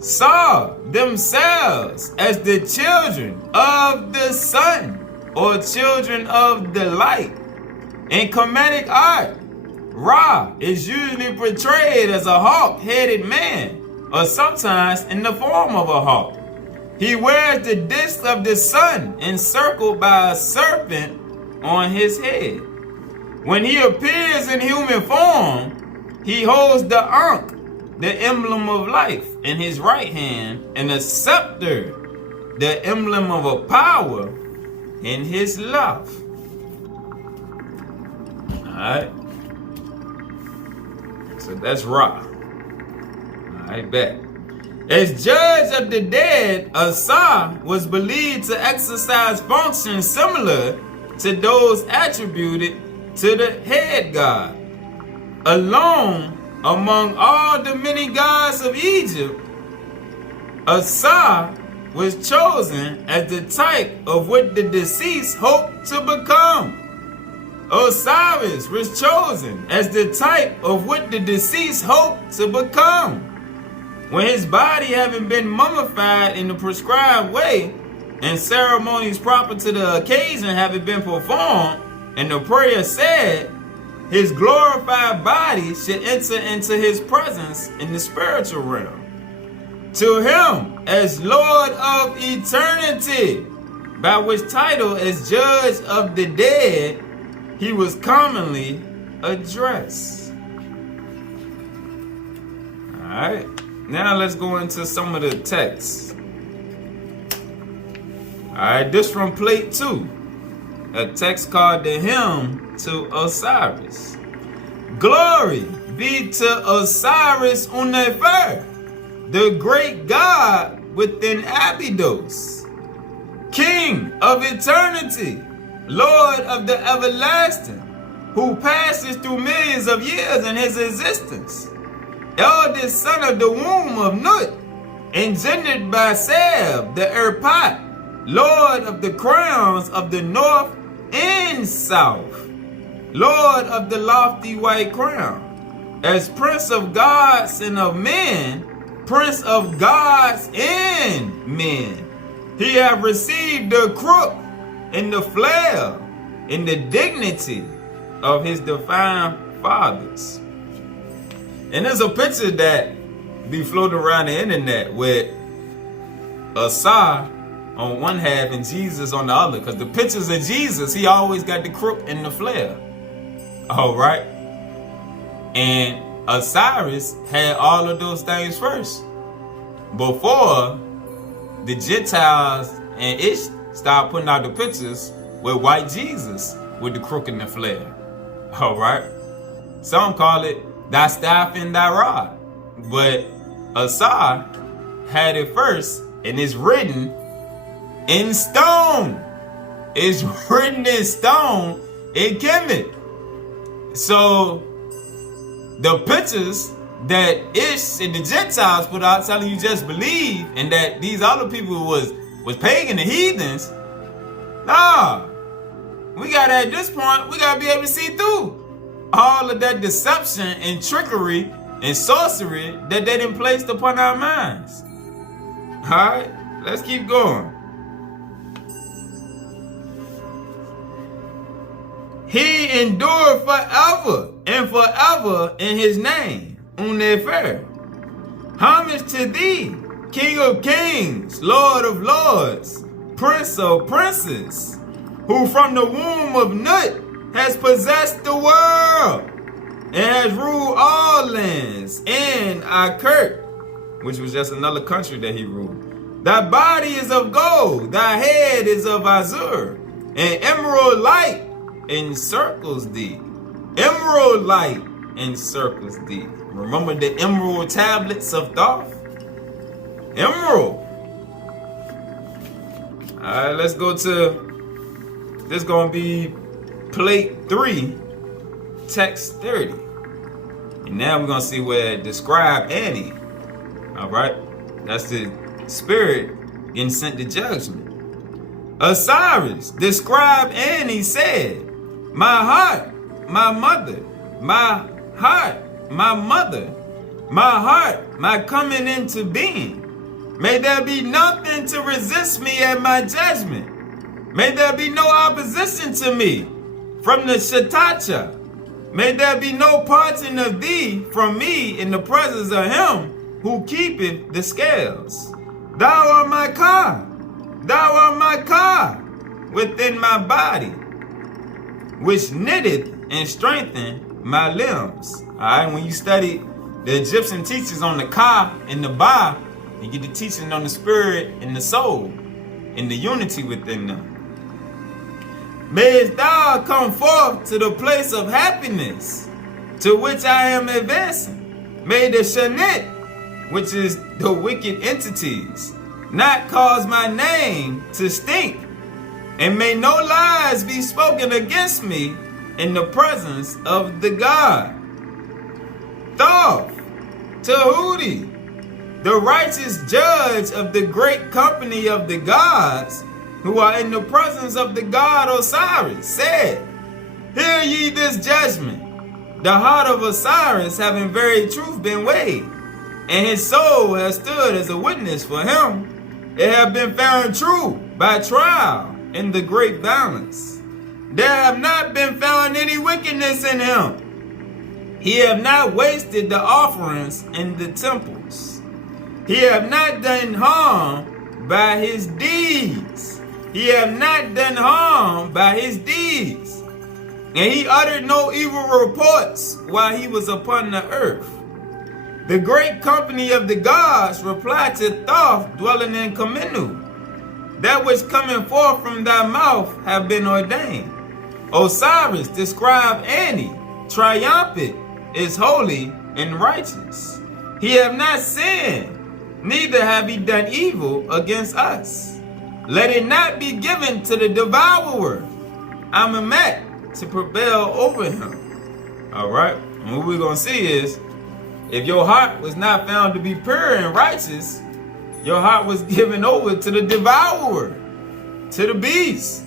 saw themselves as the children of the sun, or children of the light. In Kemetic art, Ra is usually portrayed as a hawk-headed man, or sometimes in the form of a hawk. He wears the disk of the sun encircled by a serpent on his head. When he appears in human form, he holds the Ankh, the emblem of life, in his right hand, and a scepter, the emblem of a power, in his left. Alright. So that's Ra. Alright, bet. As judge of the dead, Ausar was believed to exercise functions similar to those attributed to the head god. Alone among all the many gods of Egypt, Ausar was chosen as the type of what the deceased hoped to become. Osiris was chosen as the type of what the deceased hoped to become. When his body having been mummified in the prescribed way, and ceremonies proper to the occasion having been performed, and the prayer said, his glorified body should enter into his presence in the spiritual realm. To him, as Lord of eternity, by which title as judge of the dead, he was commonly addressed. Alright. Now let's go into some of the texts. Alright, this from plate 2. A text called the Hymn to Osiris. Glory be to Osiris Unefer, the great God within Abydos, King of eternity, Lord of the everlasting, who passes through millions of years in his existence. Eldest son of the womb of Nut, engendered by Seb the Erpat, Lord of the crowns of the north and south, Lord of the lofty white crown, as Prince of gods and of men, Prince of gods and men. He have received the crook and the flail and the dignity of his divine fathers. And there's a picture that be floating around the internet with Ausar on one half and Jesus on the other. Because the pictures of Jesus, he always got the crook and the flail. All right. And Osiris had all of those things first, before the Gentiles and Ish started putting out the pictures with white Jesus with the crook and the flail. All right. Some call it thy staff and thy rod. But Ausar had it first, and it's written in stone. It's written in stone in Kemet. So the pictures that Ish and the Gentiles put out telling you just believe, and that these other people was pagan and heathens. Nah. We got at this point, we gotta be able to see through all of that deception and trickery and sorcery that they done placed upon our minds. Alright, let's keep going. He endured forever and forever in his name. Unefer. Homage to thee, King of kings, Lord of lords, Prince of princes, who from the womb of Nut has possessed the world and has ruled all lands in Akert, which was just another country that he ruled. Thy body is of gold, thy head is of azure, and emerald light encircles thee. Emerald light encircles thee. Remember the emerald tablets of Thoth? Emerald. Alright, let's go to, this gonna be plate 3, text 30. And now we're gonna see where it describe Annie. Alright, that's the spirit getting sent to judgment. Osiris described Annie, said, my heart, my mother, my heart, my mother, my heart, my coming into being. May there be nothing to resist me at my judgment. May there be no opposition to me from the Shatacha. May there be no parting of thee from me in the presence of him who keepeth the scales. Thou art my car. Thou art my car within my body, which knitteth and strengtheneth my limbs. Alright, when you study the Egyptian teachers on the Ka and the Ba, you get the teaching on the spirit and the soul and the unity within them. Mayest thou come forth to the place of happiness to which I am advancing. May the Shanit, which is the wicked entities, not cause my name to stink, and may no lies be spoken against me in the presence of the God. Thoth, Tahuti, the righteous judge of the great company of the gods who are in the presence of the god Osiris, said, hear ye this judgment. The heart of Osiris having very truth been weighed, and his soul has stood as a witness for him. It have been found true by trial in the great balance. There have not been found any wickedness in him. He have not wasted the offerings in the temples. He have not done harm by his deeds. He have not done harm by his deeds. And he uttered no evil reports while he was upon the earth. The great company of the gods replied to Thoth dwelling in Kamenu, that which cometh forth from thy mouth have been ordained. Osiris described Annie, triumphant, is holy and righteous. He have not sinned, neither have he done evil against us. Let it not be given to the devourer, Amamet, to prevail over him. Alright, and what we're going to see is, if your heart was not found to be pure and righteous, your heart was given over to the devourer, to the beast.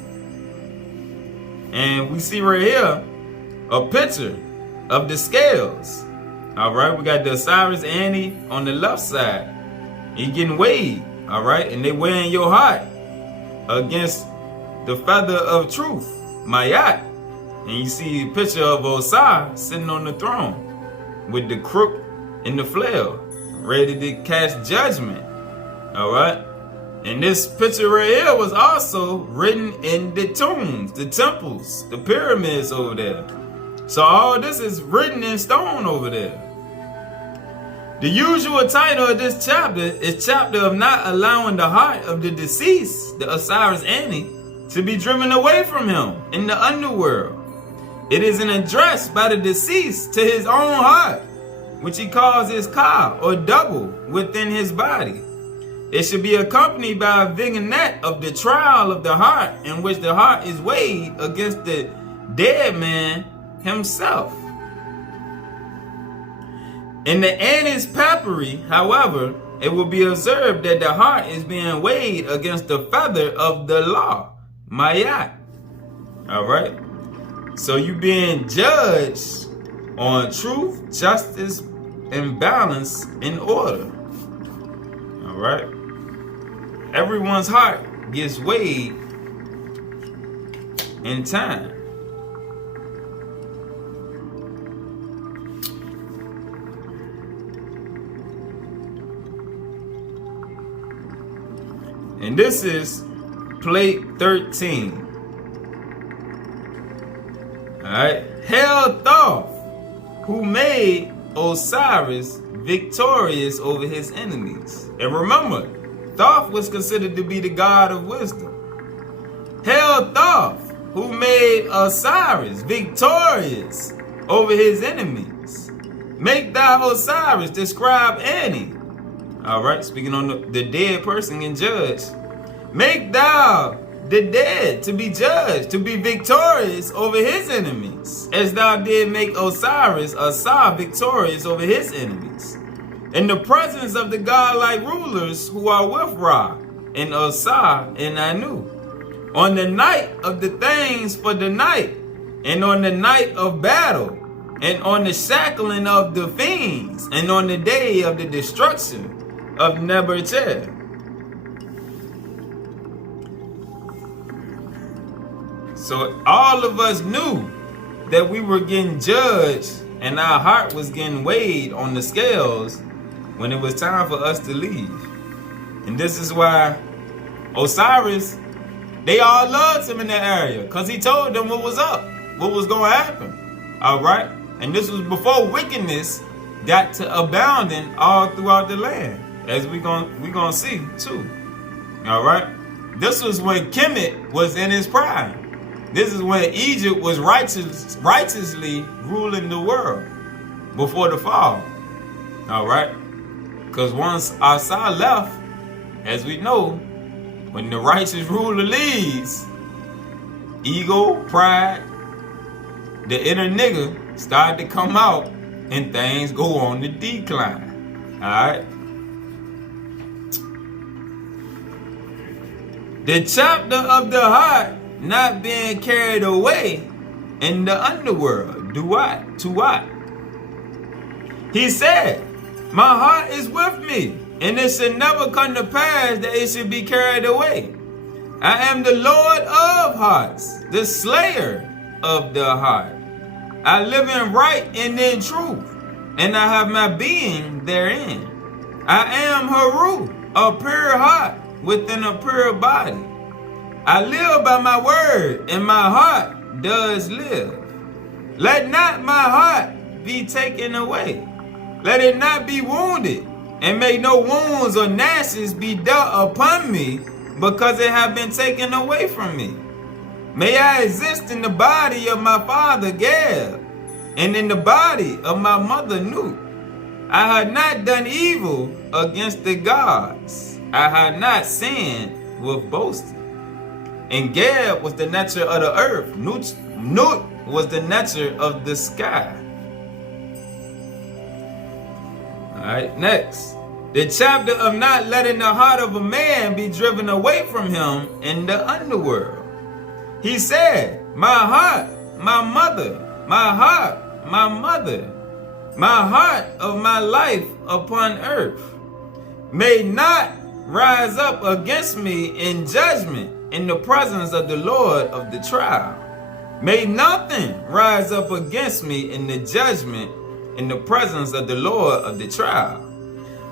And we see right here a picture of the scales. All right, we got the Osiris Ani on the left side. He getting weighed. All right, and they weighing your heart against the feather of truth, Mayat. And you see a picture of Ausar sitting on the throne with the crook and the flail, ready to cast judgment. All right. And this picture right here was also written in the tombs, the temples, the pyramids over there. So all this is written in stone over there. The usual title of this chapter is chapter of not allowing the heart of the deceased, the Osiris Ani, to be driven away from him in the underworld. It is an address by the deceased to his own heart, which he calls his ka, or double, within his body. It should be accompanied by a vignette of the trial of the heart, in which the heart is weighed against the dead man himself. In the Ani's papyri, however, it will be observed that the heart is being weighed against the feather of the law, Mayat. All right? So you being judged on truth, justice, and balance in order. All right? Everyone's heart gets weighed in time. And this is plate 13. Alright. Hail Thoth, who made Osiris victorious over his enemies. And remember, Thoth was considered to be the god of wisdom. Hail Thoth, who made Osiris victorious over his enemies. Make thou Osiris describe Ani. Alright, speaking on the dead person and judge. Make thou the dead to be judged, to be victorious over his enemies, as thou did make Osiris, Ausar, victorious over his enemies. In the presence of the godlike rulers who are with Ra, and Ausar, and Anu. On the night of the things for the night, and on the night of battle, and on the shackling of the fiends, and on the day of the destruction of Nebuchadnezzar. So all of us knew that we were getting judged and our heart was getting weighed on the scales when it was time for us to leave. And this is why Osiris, they all loved him in that area, because he told them what was up, what was going to happen. All right? And this was before wickedness got to abounding all throughout the land, as we gonna see too. All right? This was when Kemet was in his prime. This is when Egypt was righteously ruling the world before the fall. All right? Because once Ausar left, as we know, when the righteous ruler leaves, ego, pride, the inner nigga started to come out and things go on the decline. All right? The chapter of the heart not being carried away in the underworld. To what? He said, my heart is with me, and it should never come to pass that it should be carried away. I am the Lord of hearts, the slayer of the heart. I live in right and in truth, and I have my being therein. I am Haru, a pure heart within a pure body. I live by my word, and my heart does live. Let not my heart be taken away. Let it not be wounded, and may no wounds or gnashes be dealt upon me, because it have been taken away from me. May I exist in the body of my father Gad, and in the body of my mother Nut. I had not done evil against the gods. I had not sinned with boasting. And Gad was the nature of the earth. Nut was the nature of the sky. Alright, next. The chapter of not letting the heart of a man be driven away from him in the underworld. He said, my heart, my mother, my heart, my mother, my heart of my life upon earth, may not rise up against me in judgment in the presence of the Lord of the trial. May nothing rise up against me in the judgment in the presence of the Lord of the trial.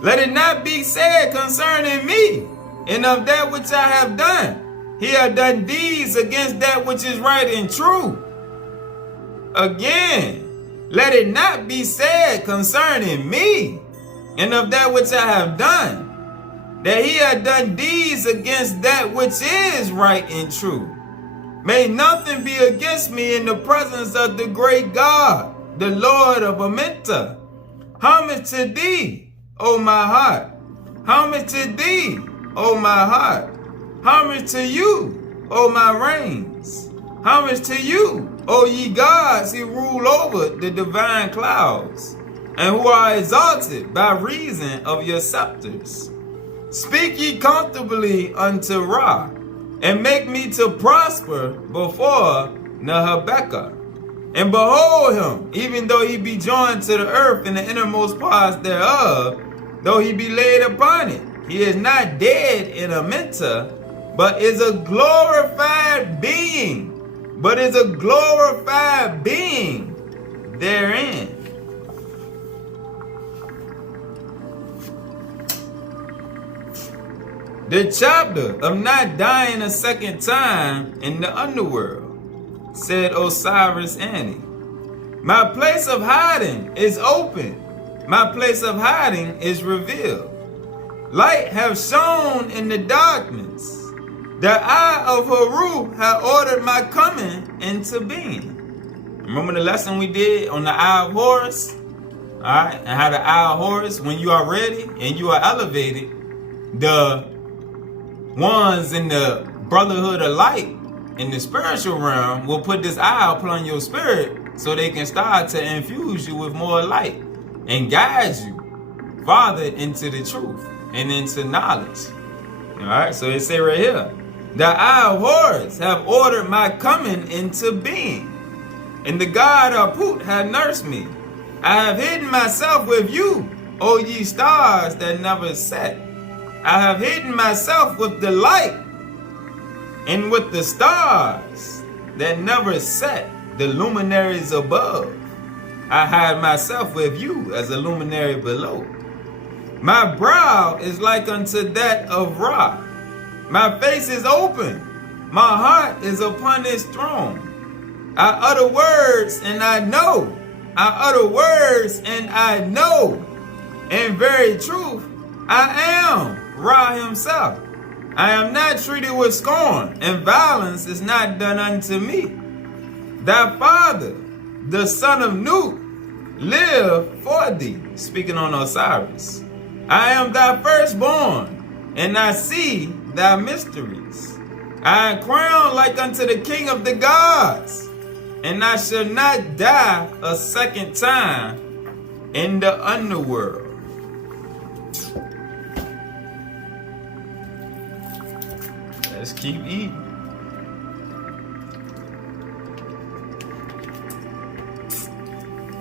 Let it not be said concerning me and of that which I have done, he hath done deeds against that which is right and true. Again, let it not be said concerning me and of that which I have done, that he hath done deeds against that which is right and true. May nothing be against me in the presence of the great God, the Lord of Amenta. Homage to thee, O my heart. Homage to thee, O my heart. Homage to you, O my reins. Homage to you, O ye gods who rule over the divine clouds, and who are exalted by reason of your scepters. Speak ye comfortably unto Ra, and make me to prosper before Nehabekah. And behold him, even though he be joined to the earth in the innermost parts thereof, though he be laid upon it, he is not dead in Amenta, but is a glorified being. But is a glorified being therein. The chapter of not dying a second time in the underworld, said Osiris Ani. My place of hiding is open. My place of hiding is revealed. Light have shone in the darkness. The eye of Haru had ordered my coming into being. Remember the lesson we did on the eye of Horus? Alright, and how the eye of Horus, when you are ready and you are elevated, the ones in the brotherhood of light in the spiritual realm will put this eye upon your spirit so they can start to infuse you with more light and guide you farther into the truth and into knowledge. Alright, so it say right here, the eye of Horus have ordered my coming into being, and the God Aput hath nursed me. I have hidden myself with you, O ye stars that never set. I have hidden myself with the light, and with the stars that never set, the luminaries above. I hide myself with you as a luminary below. My brow is like unto that of Ra. My face is open. My heart is upon his throne. I utter words and I know. I utter words and I know. In very truth, I am Ra himself. I am not treated with scorn, and violence is not done unto me. Thy father, the son of Nut, live for thee. Speaking on Osiris. I am thy firstborn, and I see thy mysteries. I am crowned like unto the king of the gods, and I shall not die a second time in the underworld. Let's keep eating.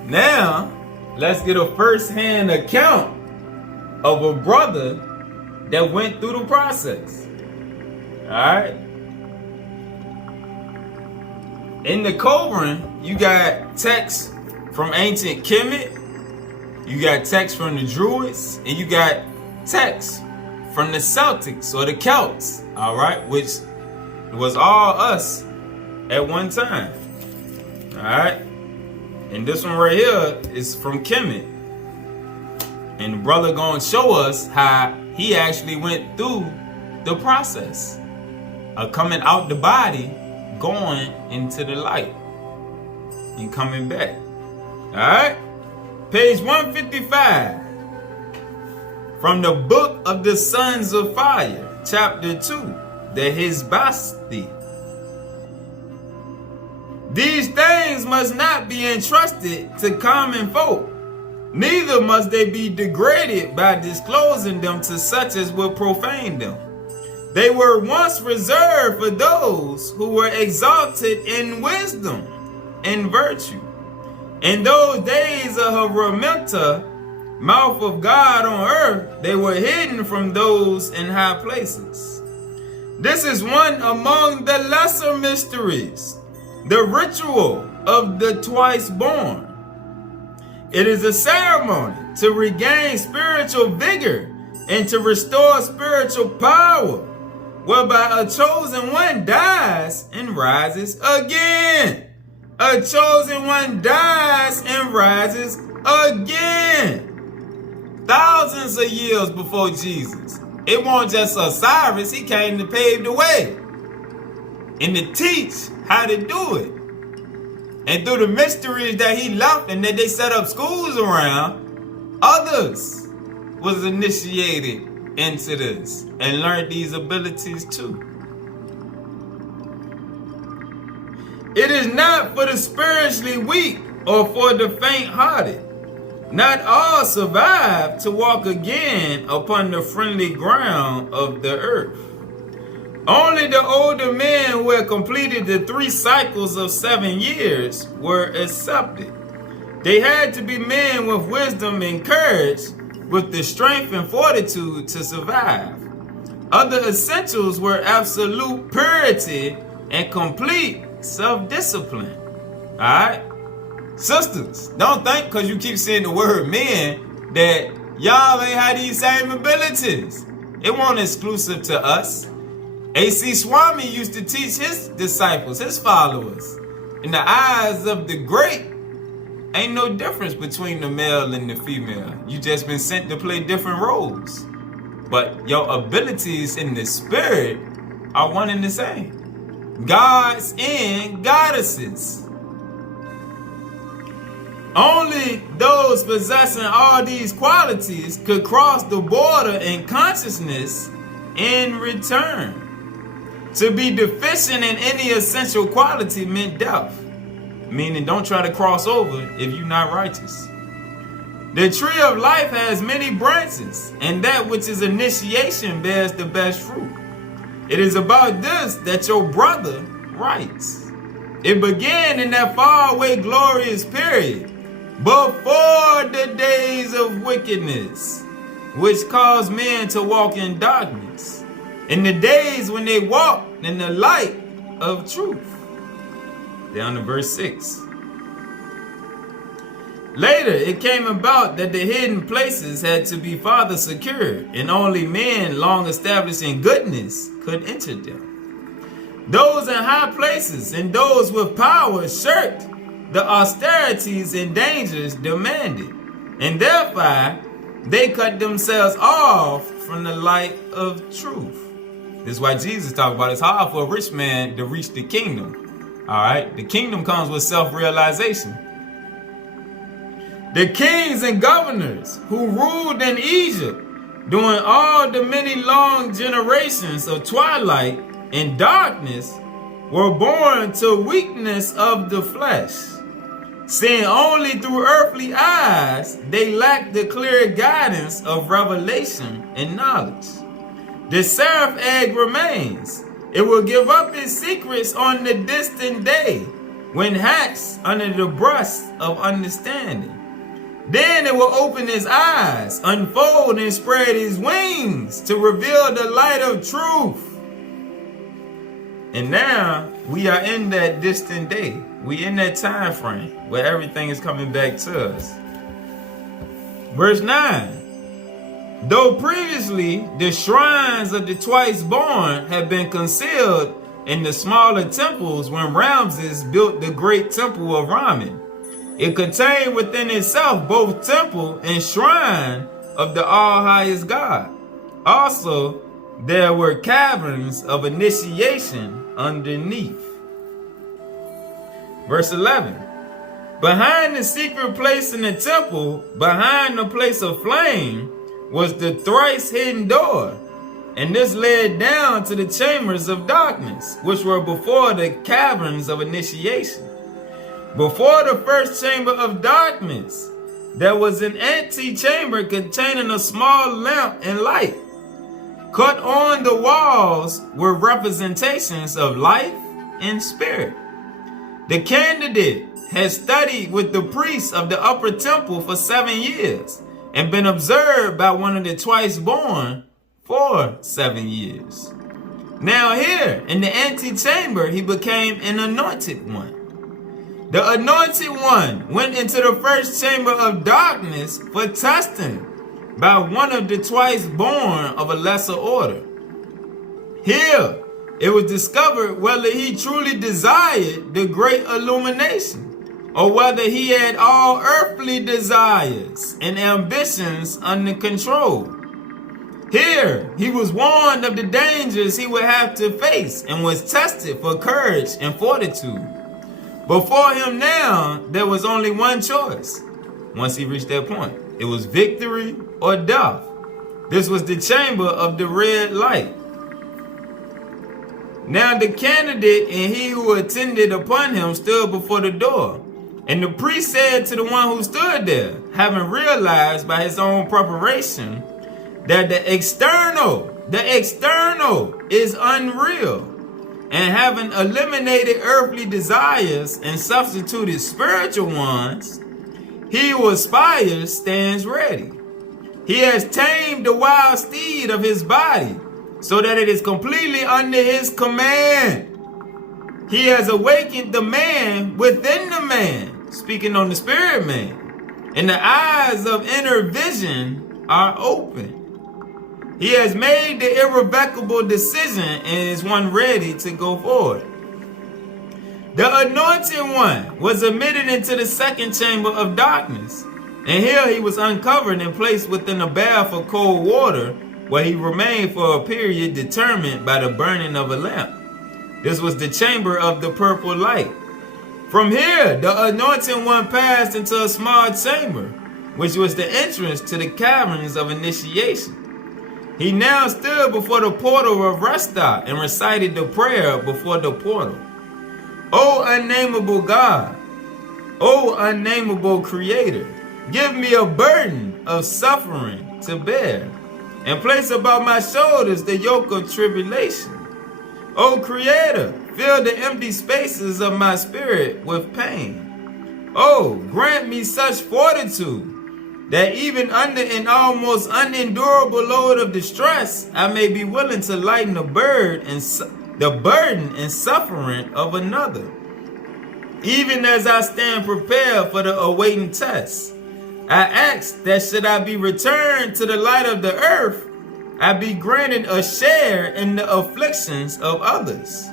Now, let's get a first-hand account of a brother that went through the process. Alright? In the Koran, you got texts from ancient Kemet, you got texts from the Druids, and you got texts from the Celtics or the Celts, alright, which was all us at one time. Alright? And this one right here is from Kemet. And the brother gonna show us how he actually went through the process of coming out the body, going into the light, and coming back. Alright? Page 155. From the book of the Sons of Fire, chapter 2, the Hisbasti. These things must not be entrusted to common folk, neither must they be degraded by disclosing them to such as will profane them. They were once reserved for those who were exalted in wisdom and virtue, In those days of Haraminta, mouth of God on earth, they were hidden from those in high places. This is one among the lesser mysteries, the ritual of the twice born. It is a ceremony to regain spiritual vigor and to restore spiritual power, whereby a chosen one dies and rises again. A chosen one dies and rises again. Thousands of years before Jesus. It wasn't just Osiris, he came to pave the way and to teach how to do it. And through the mysteries that he left and that they set up schools around, others was initiated into this and learned these abilities too. It is not for the spiritually weak or for the faint-hearted. Not all survive to walk again upon the friendly ground of the earth. Only the older men who had completed the 3 cycles of 7 years were accepted. They had to be men with wisdom and courage, with the strength and fortitude to survive. Other essentials were absolute purity and complete self-discipline. Alright? Sisters, don't think because you keep saying the word men that y'all ain't had these same abilities. It wasn't exclusive to us. A.C. Swami used to teach his disciples, his followers, in the eyes of the great, ain't no difference between the male and the female. You just been sent to play different roles. But your abilities in the spirit are one and the same. Gods and goddesses. Only those possessing all these qualities could cross the border in consciousness in return. To be deficient in any essential quality meant death, meaning don't try to cross over if you're not righteous. The tree of life has many branches, and that which is initiation bears the best fruit. It is about this that your brother writes. It began in that faraway glorious period, before the days of wickedness, which caused men to walk in darkness, in the days when they walked in the light of truth. Down to verse 6. Later, it came about that the hidden places had to be farther secured, and only men long established in goodness could enter them. Those in high places and those with power shirked the austerities and dangers demanded, and thereby they cut themselves off from the light of truth. This is why Jesus talked about it's hard for a rich man to reach the kingdom. All right, the kingdom comes with self-realization. The kings and governors who ruled in Egypt during all the many long generations of twilight and darkness were born to weakness of the flesh. Seeing only through earthly eyes, they lacked the clear guidance of revelation and knowledge. The seraph egg remains. It will give up its secrets on the distant day when hatched under the breast of understanding. Then it will open its eyes, unfold and spread its wings to reveal the light of truth. And now we are in that distant day. We in that time frame where everything is coming back to us. Verse 9. Though previously the shrines of the twice born had been concealed in the smaller temples when Ramses built the great temple of Ramen, it contained within itself both temple and shrine of the all-highest God. Also, there were caverns of initiation underneath. Verse 11. Behind the secret place in the temple, behind the place of flame, was the thrice hidden door, and this led down to the chambers of darkness, which were before the caverns of initiation. Before the first chamber of darkness, there was an antechamber containing a small lamp and light. Cut on the walls were representations of life and spirit. The candidate had studied with the priests of the upper temple for 7 years and been observed by one of the twice born for 7 years. Now here in the antechamber he became an anointed one. The anointed one went into the first chamber of darkness for testing by one of the twice born of a lesser order. Here it was discovered whether he truly desired the great illumination, or whether he had all earthly desires and ambitions under control. Here he was warned of the dangers he would have to face and was tested for courage and fortitude. Before him now, there was only one choice. Once he reached that point, it was victory or death. This was the chamber of the red light. Now the candidate and he who attended upon him stood before the door. And the priest said to the one who stood there, having realized by his own preparation that the external is unreal, and having eliminated earthly desires and substituted spiritual ones, he who aspires stands ready. He has tamed the wild steed of his body, so that it is completely under his command. He has awakened the man within the man, speaking on the spirit man, and the eyes of inner vision are open. He has made the irrevocable decision and is one ready to go forward. The anointed one was admitted into the second chamber of darkness, and here he was uncovered and placed within a bath of cold water, where he remained for a period determined by the burning of a lamp. This was the chamber of the purple light. From here, the anointed one passed into a small chamber, which was the entrance to the caverns of initiation. He now stood before the portal of Resta and recited the prayer before the portal. O unnameable God, O unnameable Creator, give me a burden of suffering to bear, and place about my shoulders the yoke of tribulation. O Creator, fill the empty spaces of my spirit with pain. Oh, grant me such fortitude that even under an almost unendurable load of distress, I may be willing to lighten the burden and suffering of another. Even as I stand prepared for the awaiting test, I ask that should I be returned to the light of the earth, I be granted a share in the afflictions of others.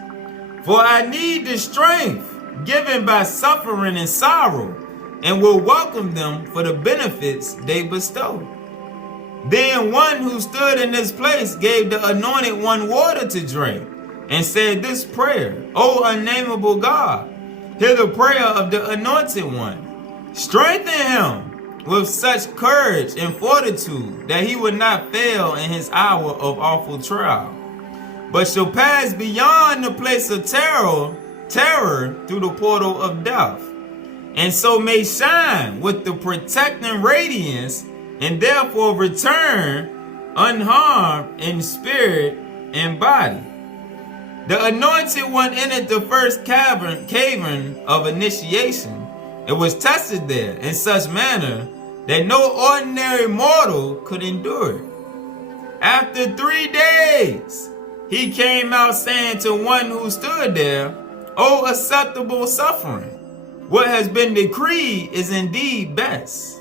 For I need the strength given by suffering and sorrow, and will welcome them for the benefits they bestow. Then one who stood in this place gave the anointed one water to drink, and said this prayer, O unnameable God, hear the prayer of the anointed one. Strengthen him with such courage and fortitude that he would not fail in his hour of awful trial, but shall pass beyond the place of terror through the portal of death, and so may shine with the protecting radiance, and therefore return unharmed in spirit and body. The anointed one entered the first cavern of initiation, and was tested there in such manner that no ordinary mortal could endure it. After 3 days, he came out saying to one who stood there, O acceptable suffering, what has been decreed is indeed best.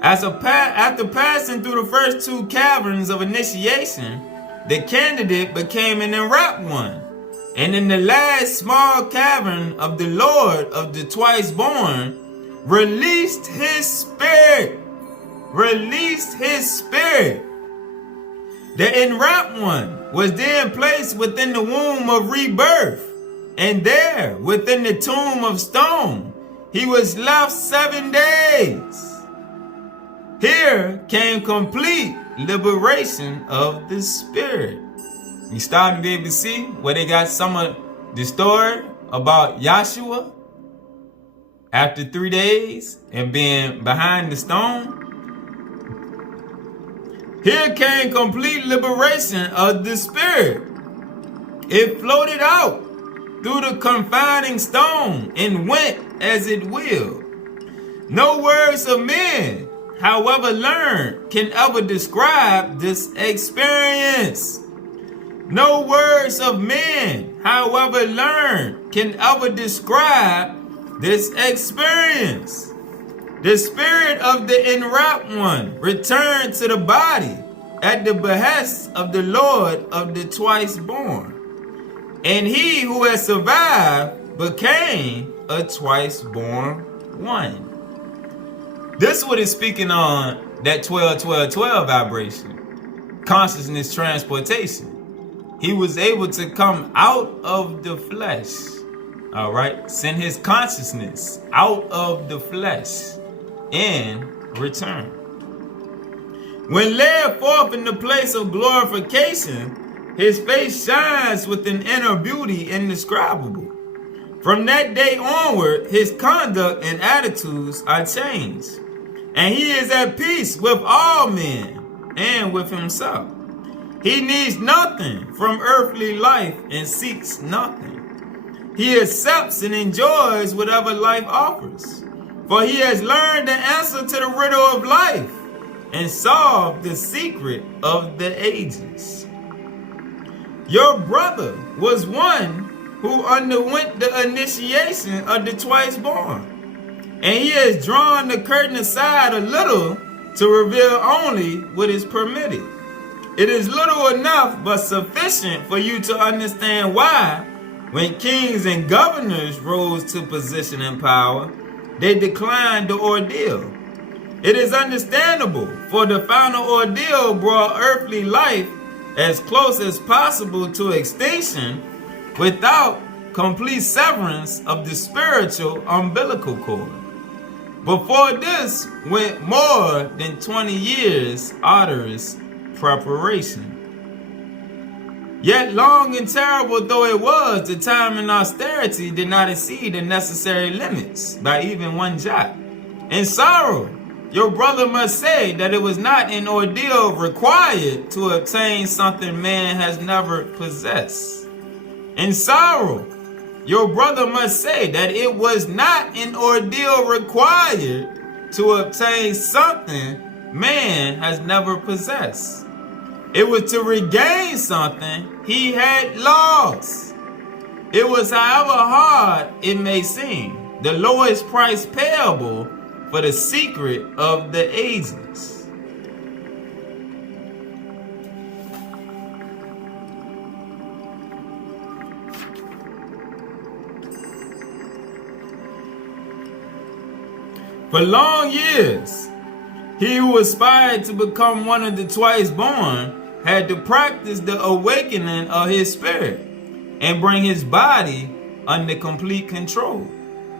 After passing through the first 2 caverns of initiation, the candidate became an enwrapped one. And in the last small cavern of the Lord of the twice born, released his spirit. The enwrapped one was then placed within the womb of rebirth, and there, within the tomb of stone, he was left 7 days. Here came complete liberation of the spirit. You starting to be able to see where they got some of the story about Yahshua after 3 days and being behind the stone. Here came complete liberation of the spirit. It floated out through the confining stone and went as it will. No words of men, however learned, can ever describe this experience. No words of men, however learned, can ever describe this experience. The spirit of the enwrapped one returned to the body at the behest of the Lord of the twice born. And he who has survived became a twice born one. This is what is speaking on that 12-12-12 vibration. Consciousness transportation. He was able to come out of the flesh. All right. Send his consciousness out of the flesh and return. When led forth in the place of glorification, his face shines with an inner beauty indescribable. From that day onward, his conduct and attitudes are changed, and he is at peace with all men and with himself. He needs nothing from earthly life and seeks nothing. He accepts and enjoys whatever life offers, for he has learned the answer to the riddle of life and solved the secret of the ages. Your brother was one who underwent the initiation of the twice born, and he has drawn the curtain aside a little to reveal only what is permitted. It is little enough but sufficient for you to understand why, when kings and governors rose to position and power, they declined the ordeal. It is understandable, for the final ordeal brought earthly life as close as possible to extinction without complete severance of the spiritual umbilical cord. Before this went more than 20 years arduous preparation. Yet long and terrible though it was, the time and austerity did not exceed the necessary limits by even one jot. In sorrow, your brother must say that it was not an ordeal required to obtain something man has never possessed. In sorrow, your brother must say that it was not an ordeal required to obtain something man has never possessed. It was to regain something he had lost. It was, however hard it may seem, the lowest price payable for the secret of the ages. For long years, he who aspired to become one of the twice born had to practice the awakening of his spirit and bring his body under complete control.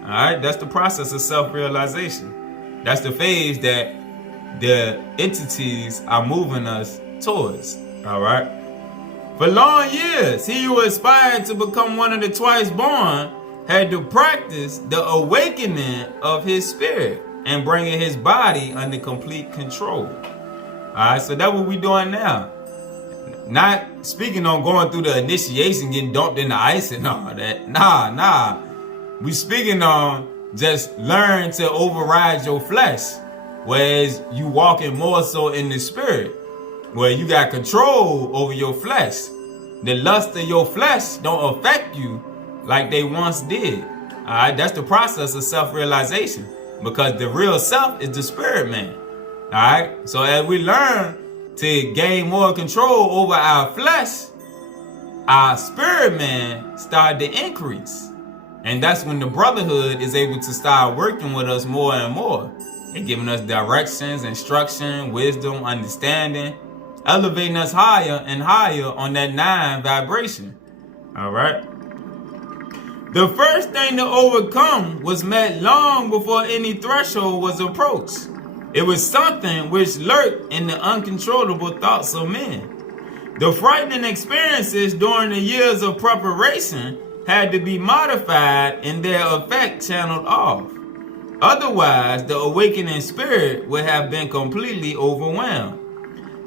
All right, that's the process of self-realization. That's the phase that the entities are moving us towards. All right. For long years, he who aspired to become one of the twice born had to practice the awakening of his spirit and bringing his body under complete control. All right, so that's what we're doing now. Not speaking on going through the initiation, getting dumped in the ice and all that. Nah. We speaking on just learn to override your flesh, whereas you walking more so in the spirit, where you got control over your flesh. The lust of your flesh don't affect you like they once did. All right, that's the process of self-realization, because the real self is the spirit man. All right, so as we learn to gain more control over our flesh, our spirit man started to increase. And that's when the brotherhood is able to start working with us more and more and giving us directions, instruction, wisdom, understanding, elevating us higher and higher on that 9 vibration. All right. The first thing to overcome was met long before any threshold was approached. It was something which lurked in the uncontrollable thoughts of men. The frightening experiences during the years of preparation had to be modified and their effect channeled off. Otherwise, the awakening spirit would have been completely overwhelmed.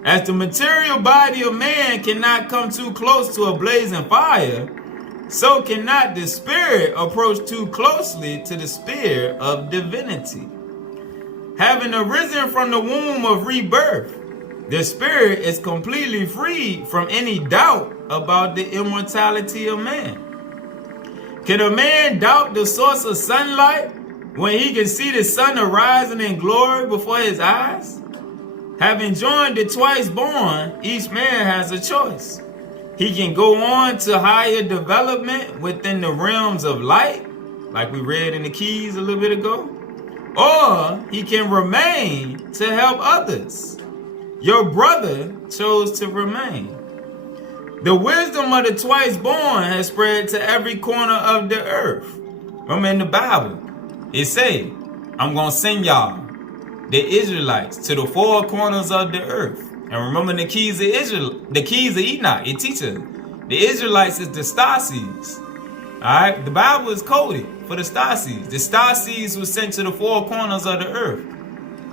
As the material body of man cannot come too close to a blazing fire, so cannot the spirit approach too closely to the sphere of divinity. Having arisen from the womb of rebirth, the spirit is completely free from any doubt about the immortality of man. Can a man doubt the source of sunlight when he can see the sun arising in glory before his eyes? Having joined the twice born, each man has a choice. He can go on to higher development within the realms of light, like we read in the keys a little bit ago, or he can remain to help others. Your brother chose to remain. The wisdom of the twice born has spread to every corner of the earth. Remember in the Bible, it say, I'm going to send y'all, the Israelites, to the four corners of the earth. And remember the keys of Israel, the keys of Enoch, it teaches the Israelites is the star seeds. Alright, the Bible is coded for the star seeds. The star seeds were sent to the four corners of the earth.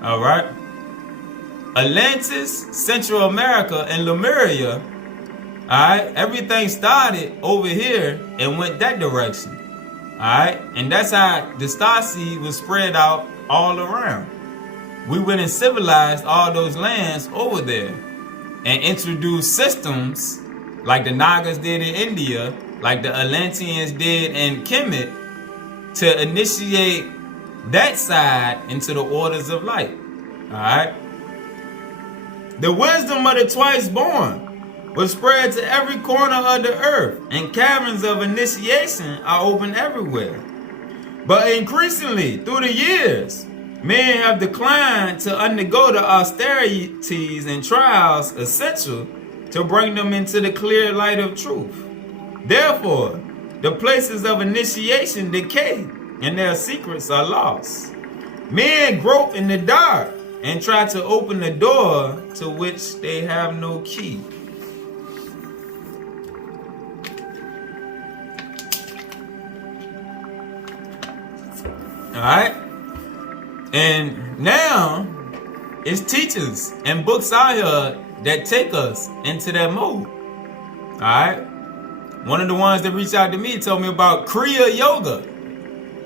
Alright. Atlantis, Central America, and Lemuria. Alright, everything started over here and went that direction. Alright, and that's how the star seed was spread out all around. We went and civilized all those lands over there and introduced systems like the Nagas did in India, like the Atlanteans did in Kemet, to initiate that side into the orders of light. Alright? The wisdom of the twice born was spread to every corner of the earth, and caverns of initiation are open everywhere. But increasingly, through the years, men have declined to undergo the austerities and trials essential to bring them into the clear light of truth. Therefore, the places of initiation decay and their secrets are lost. Men grope in the dark and try to open the door to which they have no key. Alright? And now, it's teachers and books out here that take us into that mode. Alright? One of the ones that reached out to me told me about Kriya Yoga.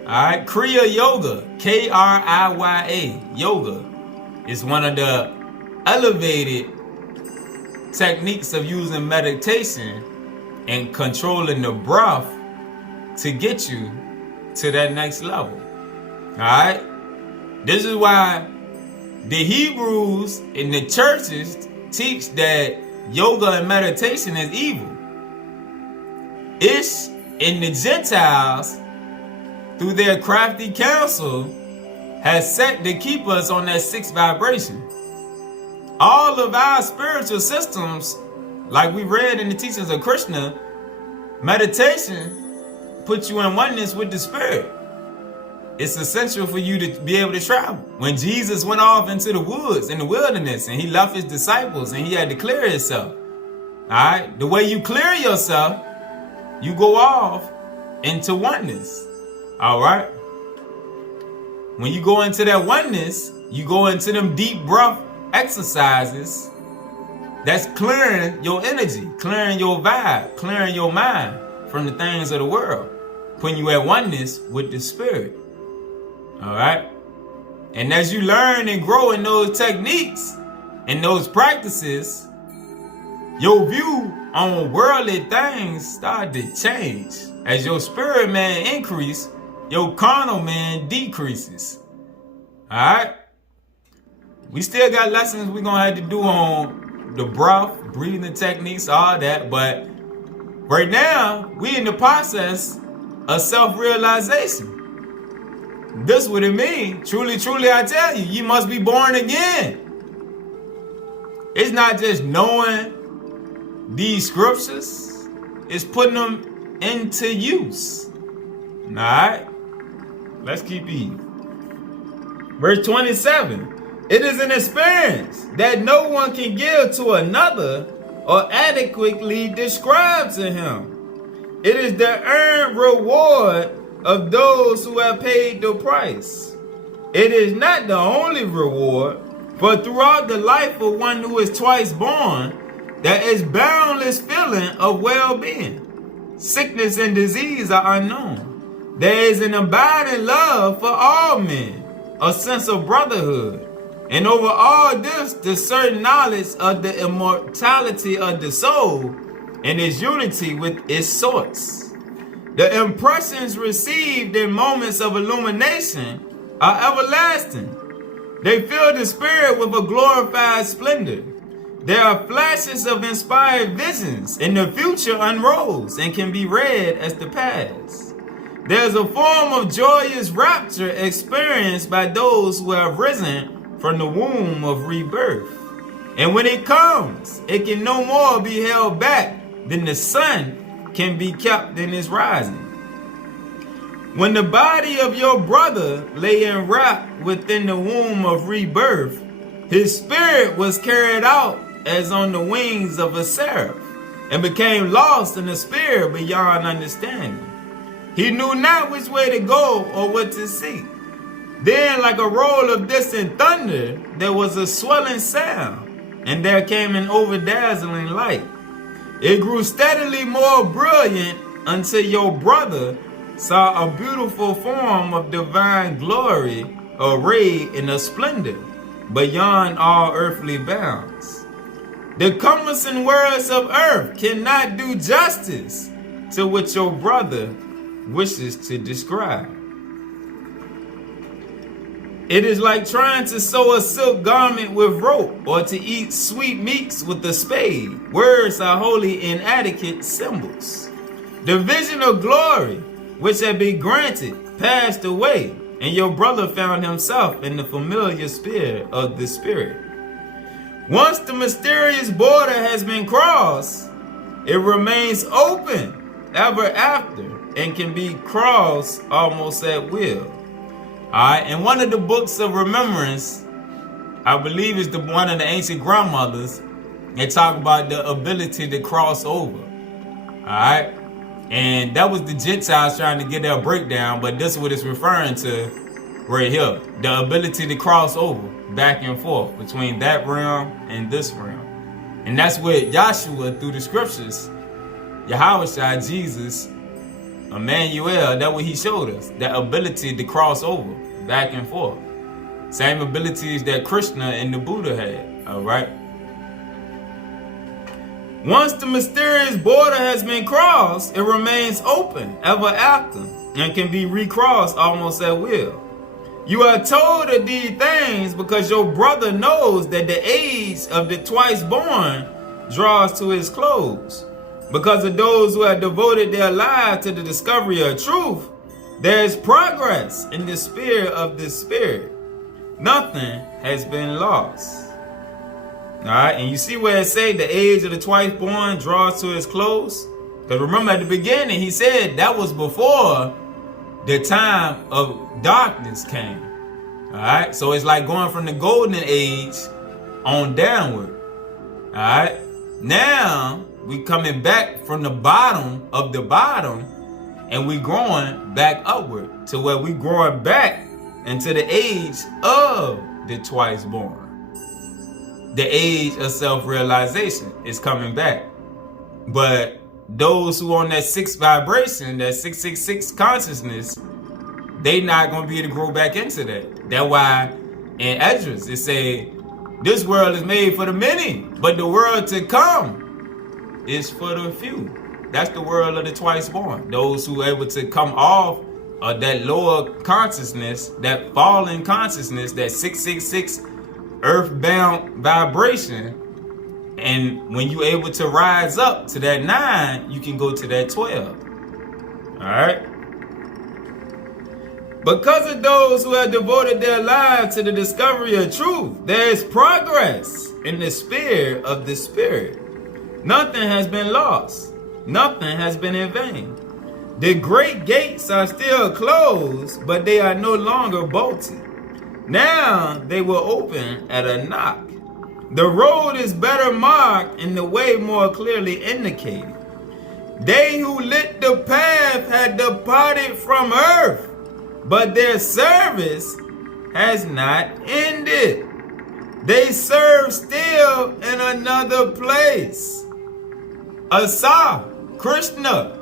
Alright? Kriya Yoga. Kriya Yoga is one of the elevated techniques of using meditation and controlling the breath to get you to that next level. Alright? This is why the Hebrews in the churches teach that yoga and meditation is evil. Ish in the Gentiles, through their crafty counsel, has set to keep us on that sixth vibration. All of our spiritual systems, like we read in the teachings of Krishna, meditation puts you in oneness with the spirit. It's essential for you to be able to travel. When Jesus went off into the woods, in the wilderness, and he left his disciples and he had to clear himself. Alright? The way you clear yourself, you go off into oneness. Alright? When you go into that oneness, you go into them deep breath exercises. That's clearing your energy, clearing your vibe, clearing your mind from the things of the world. Putting you at oneness with the spirit. Alright? And as you learn and grow in those techniques and those practices, your view on worldly things start to change. As your spirit man increase, your carnal man decreases. Alright? We still got lessons we're going to have to do on the breath, breathing techniques, all that. But right now, we in the process of self-realization. This what it means. Truly, truly, I tell you, you must be born again. It's not just knowing these scriptures. It's putting them into use. Alright? Let's keep eating. Verse 27. It is an experience that no one can give to another or adequately describe to him. It is the earned reward of those who have paid the price. It is not the only reward, but throughout the life of one who is twice born, there is boundless feeling of well-being. Sickness and disease are unknown. There is an abiding love for all men, a sense of brotherhood, and over all this, the certain knowledge of the immortality of the soul and its unity with its source. The impressions received in moments of illumination are everlasting. They fill the spirit with a glorified splendor. There are flashes of inspired visions, and the future unrolls and can be read as the past. There's a form of joyous rapture experienced by those who have risen from the womb of rebirth. And when it comes, it can no more be held back than the sun can be kept in its rising. When the body of your brother lay enwrapped within the womb of rebirth, his spirit was carried out as on the wings of a seraph, and became lost in the spirit beyond understanding. He knew not which way to go or what to seek. Then, like a roll of distant thunder, there was a swelling sound, and there came an overdazzling light. It grew steadily more brilliant until your brother saw a beautiful form of divine glory arrayed in a splendor beyond all earthly bounds. The cumbersome words of earth cannot do justice to what your brother wishes to describe. It is like trying to sew a silk garment with rope, or to eat sweet meats with a spade. Words are wholly inadequate symbols. The vision of glory, which had been granted, passed away, and your brother found himself in the familiar sphere of the spirit. Once the mysterious border has been crossed, it remains open ever after and can be crossed almost at will. Alright, in one of the books of remembrance, I believe it's one of the ancient grandmothers, they talk about the ability to cross over. Alright, and that was the Gentiles trying to get their breakdown, but this is what it's referring to right here. The ability to cross over back and forth between that realm and this realm. And that's what Yahshua, through the scriptures, Yahweh, Jesus, Emmanuel, that's what he showed us. That ability to cross over back and forth. Same abilities that Krishna and the Buddha had. Alright. Once the mysterious border has been crossed, it remains open ever after and can be recrossed almost at will. You are told of these things because your brother knows that the age of the twice born draws to its close. Because of those who have devoted their lives to the discovery of truth, there is progress in the sphere of the spirit. Nothing has been lost. Alright, and you see where it say the age of the twice born draws to its close? Because remember at the beginning he said that was before the time of darkness came. Alright, so it's like going from the golden age on downward. Alright, now we coming back from the bottom of the bottom, and we growing back upward to where we growing back into the age of the twice born. The age of self-realization is coming back. But those who on that 6 vibration, that 666 consciousness, they not going to be able to grow back into that. That's why in Esdras it say, this world is made for the many, but the world to come is for the few. That's the world of the twice born. Those who are able to come off of that lower consciousness, that fallen consciousness, that 666 earthbound vibration. And when you're able to rise up to that 9, you can go to that 12. Alright? Because of those who have devoted their lives to the discovery of truth, there is progress in the sphere of the spirit. Nothing has been lost. Nothing has been in vain. The great gates are still closed, but they are no longer bolted. Now they will open at a knock. The road is better marked and the way more clearly indicated. They who lit the path had departed from earth, but their service has not ended. They serve still in another place. Ausar, Krishna,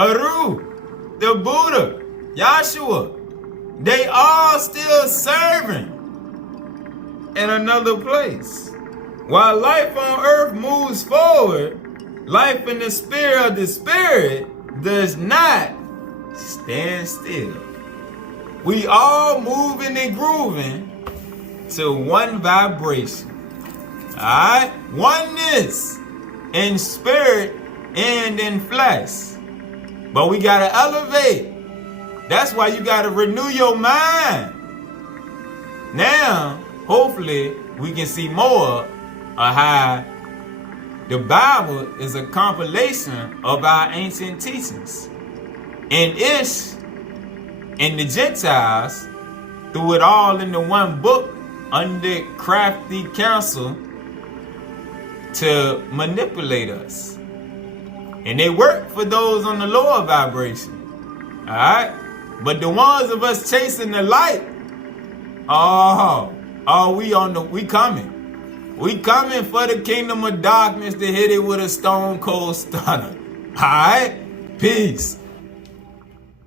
Haru, the Buddha, Yahshua, they all still serving in another place. While life on earth moves forward, life in the sphere of the spirit does not stand still. We all moving and grooving to one vibration. Alright? Oneness in spirit and in flesh. But we gotta elevate. That's why you gotta renew your mind. Now, hopefully, we can see more of how the Bible is a compilation of our ancient teachings. And Ish and the Gentiles threw it all into one book under crafty counsel to manipulate us. And they work for those on the lower vibration. Alright? But the ones of us chasing the light, we coming. We coming for the kingdom of darkness to hit it with a stone cold stunner. Alright? Peace.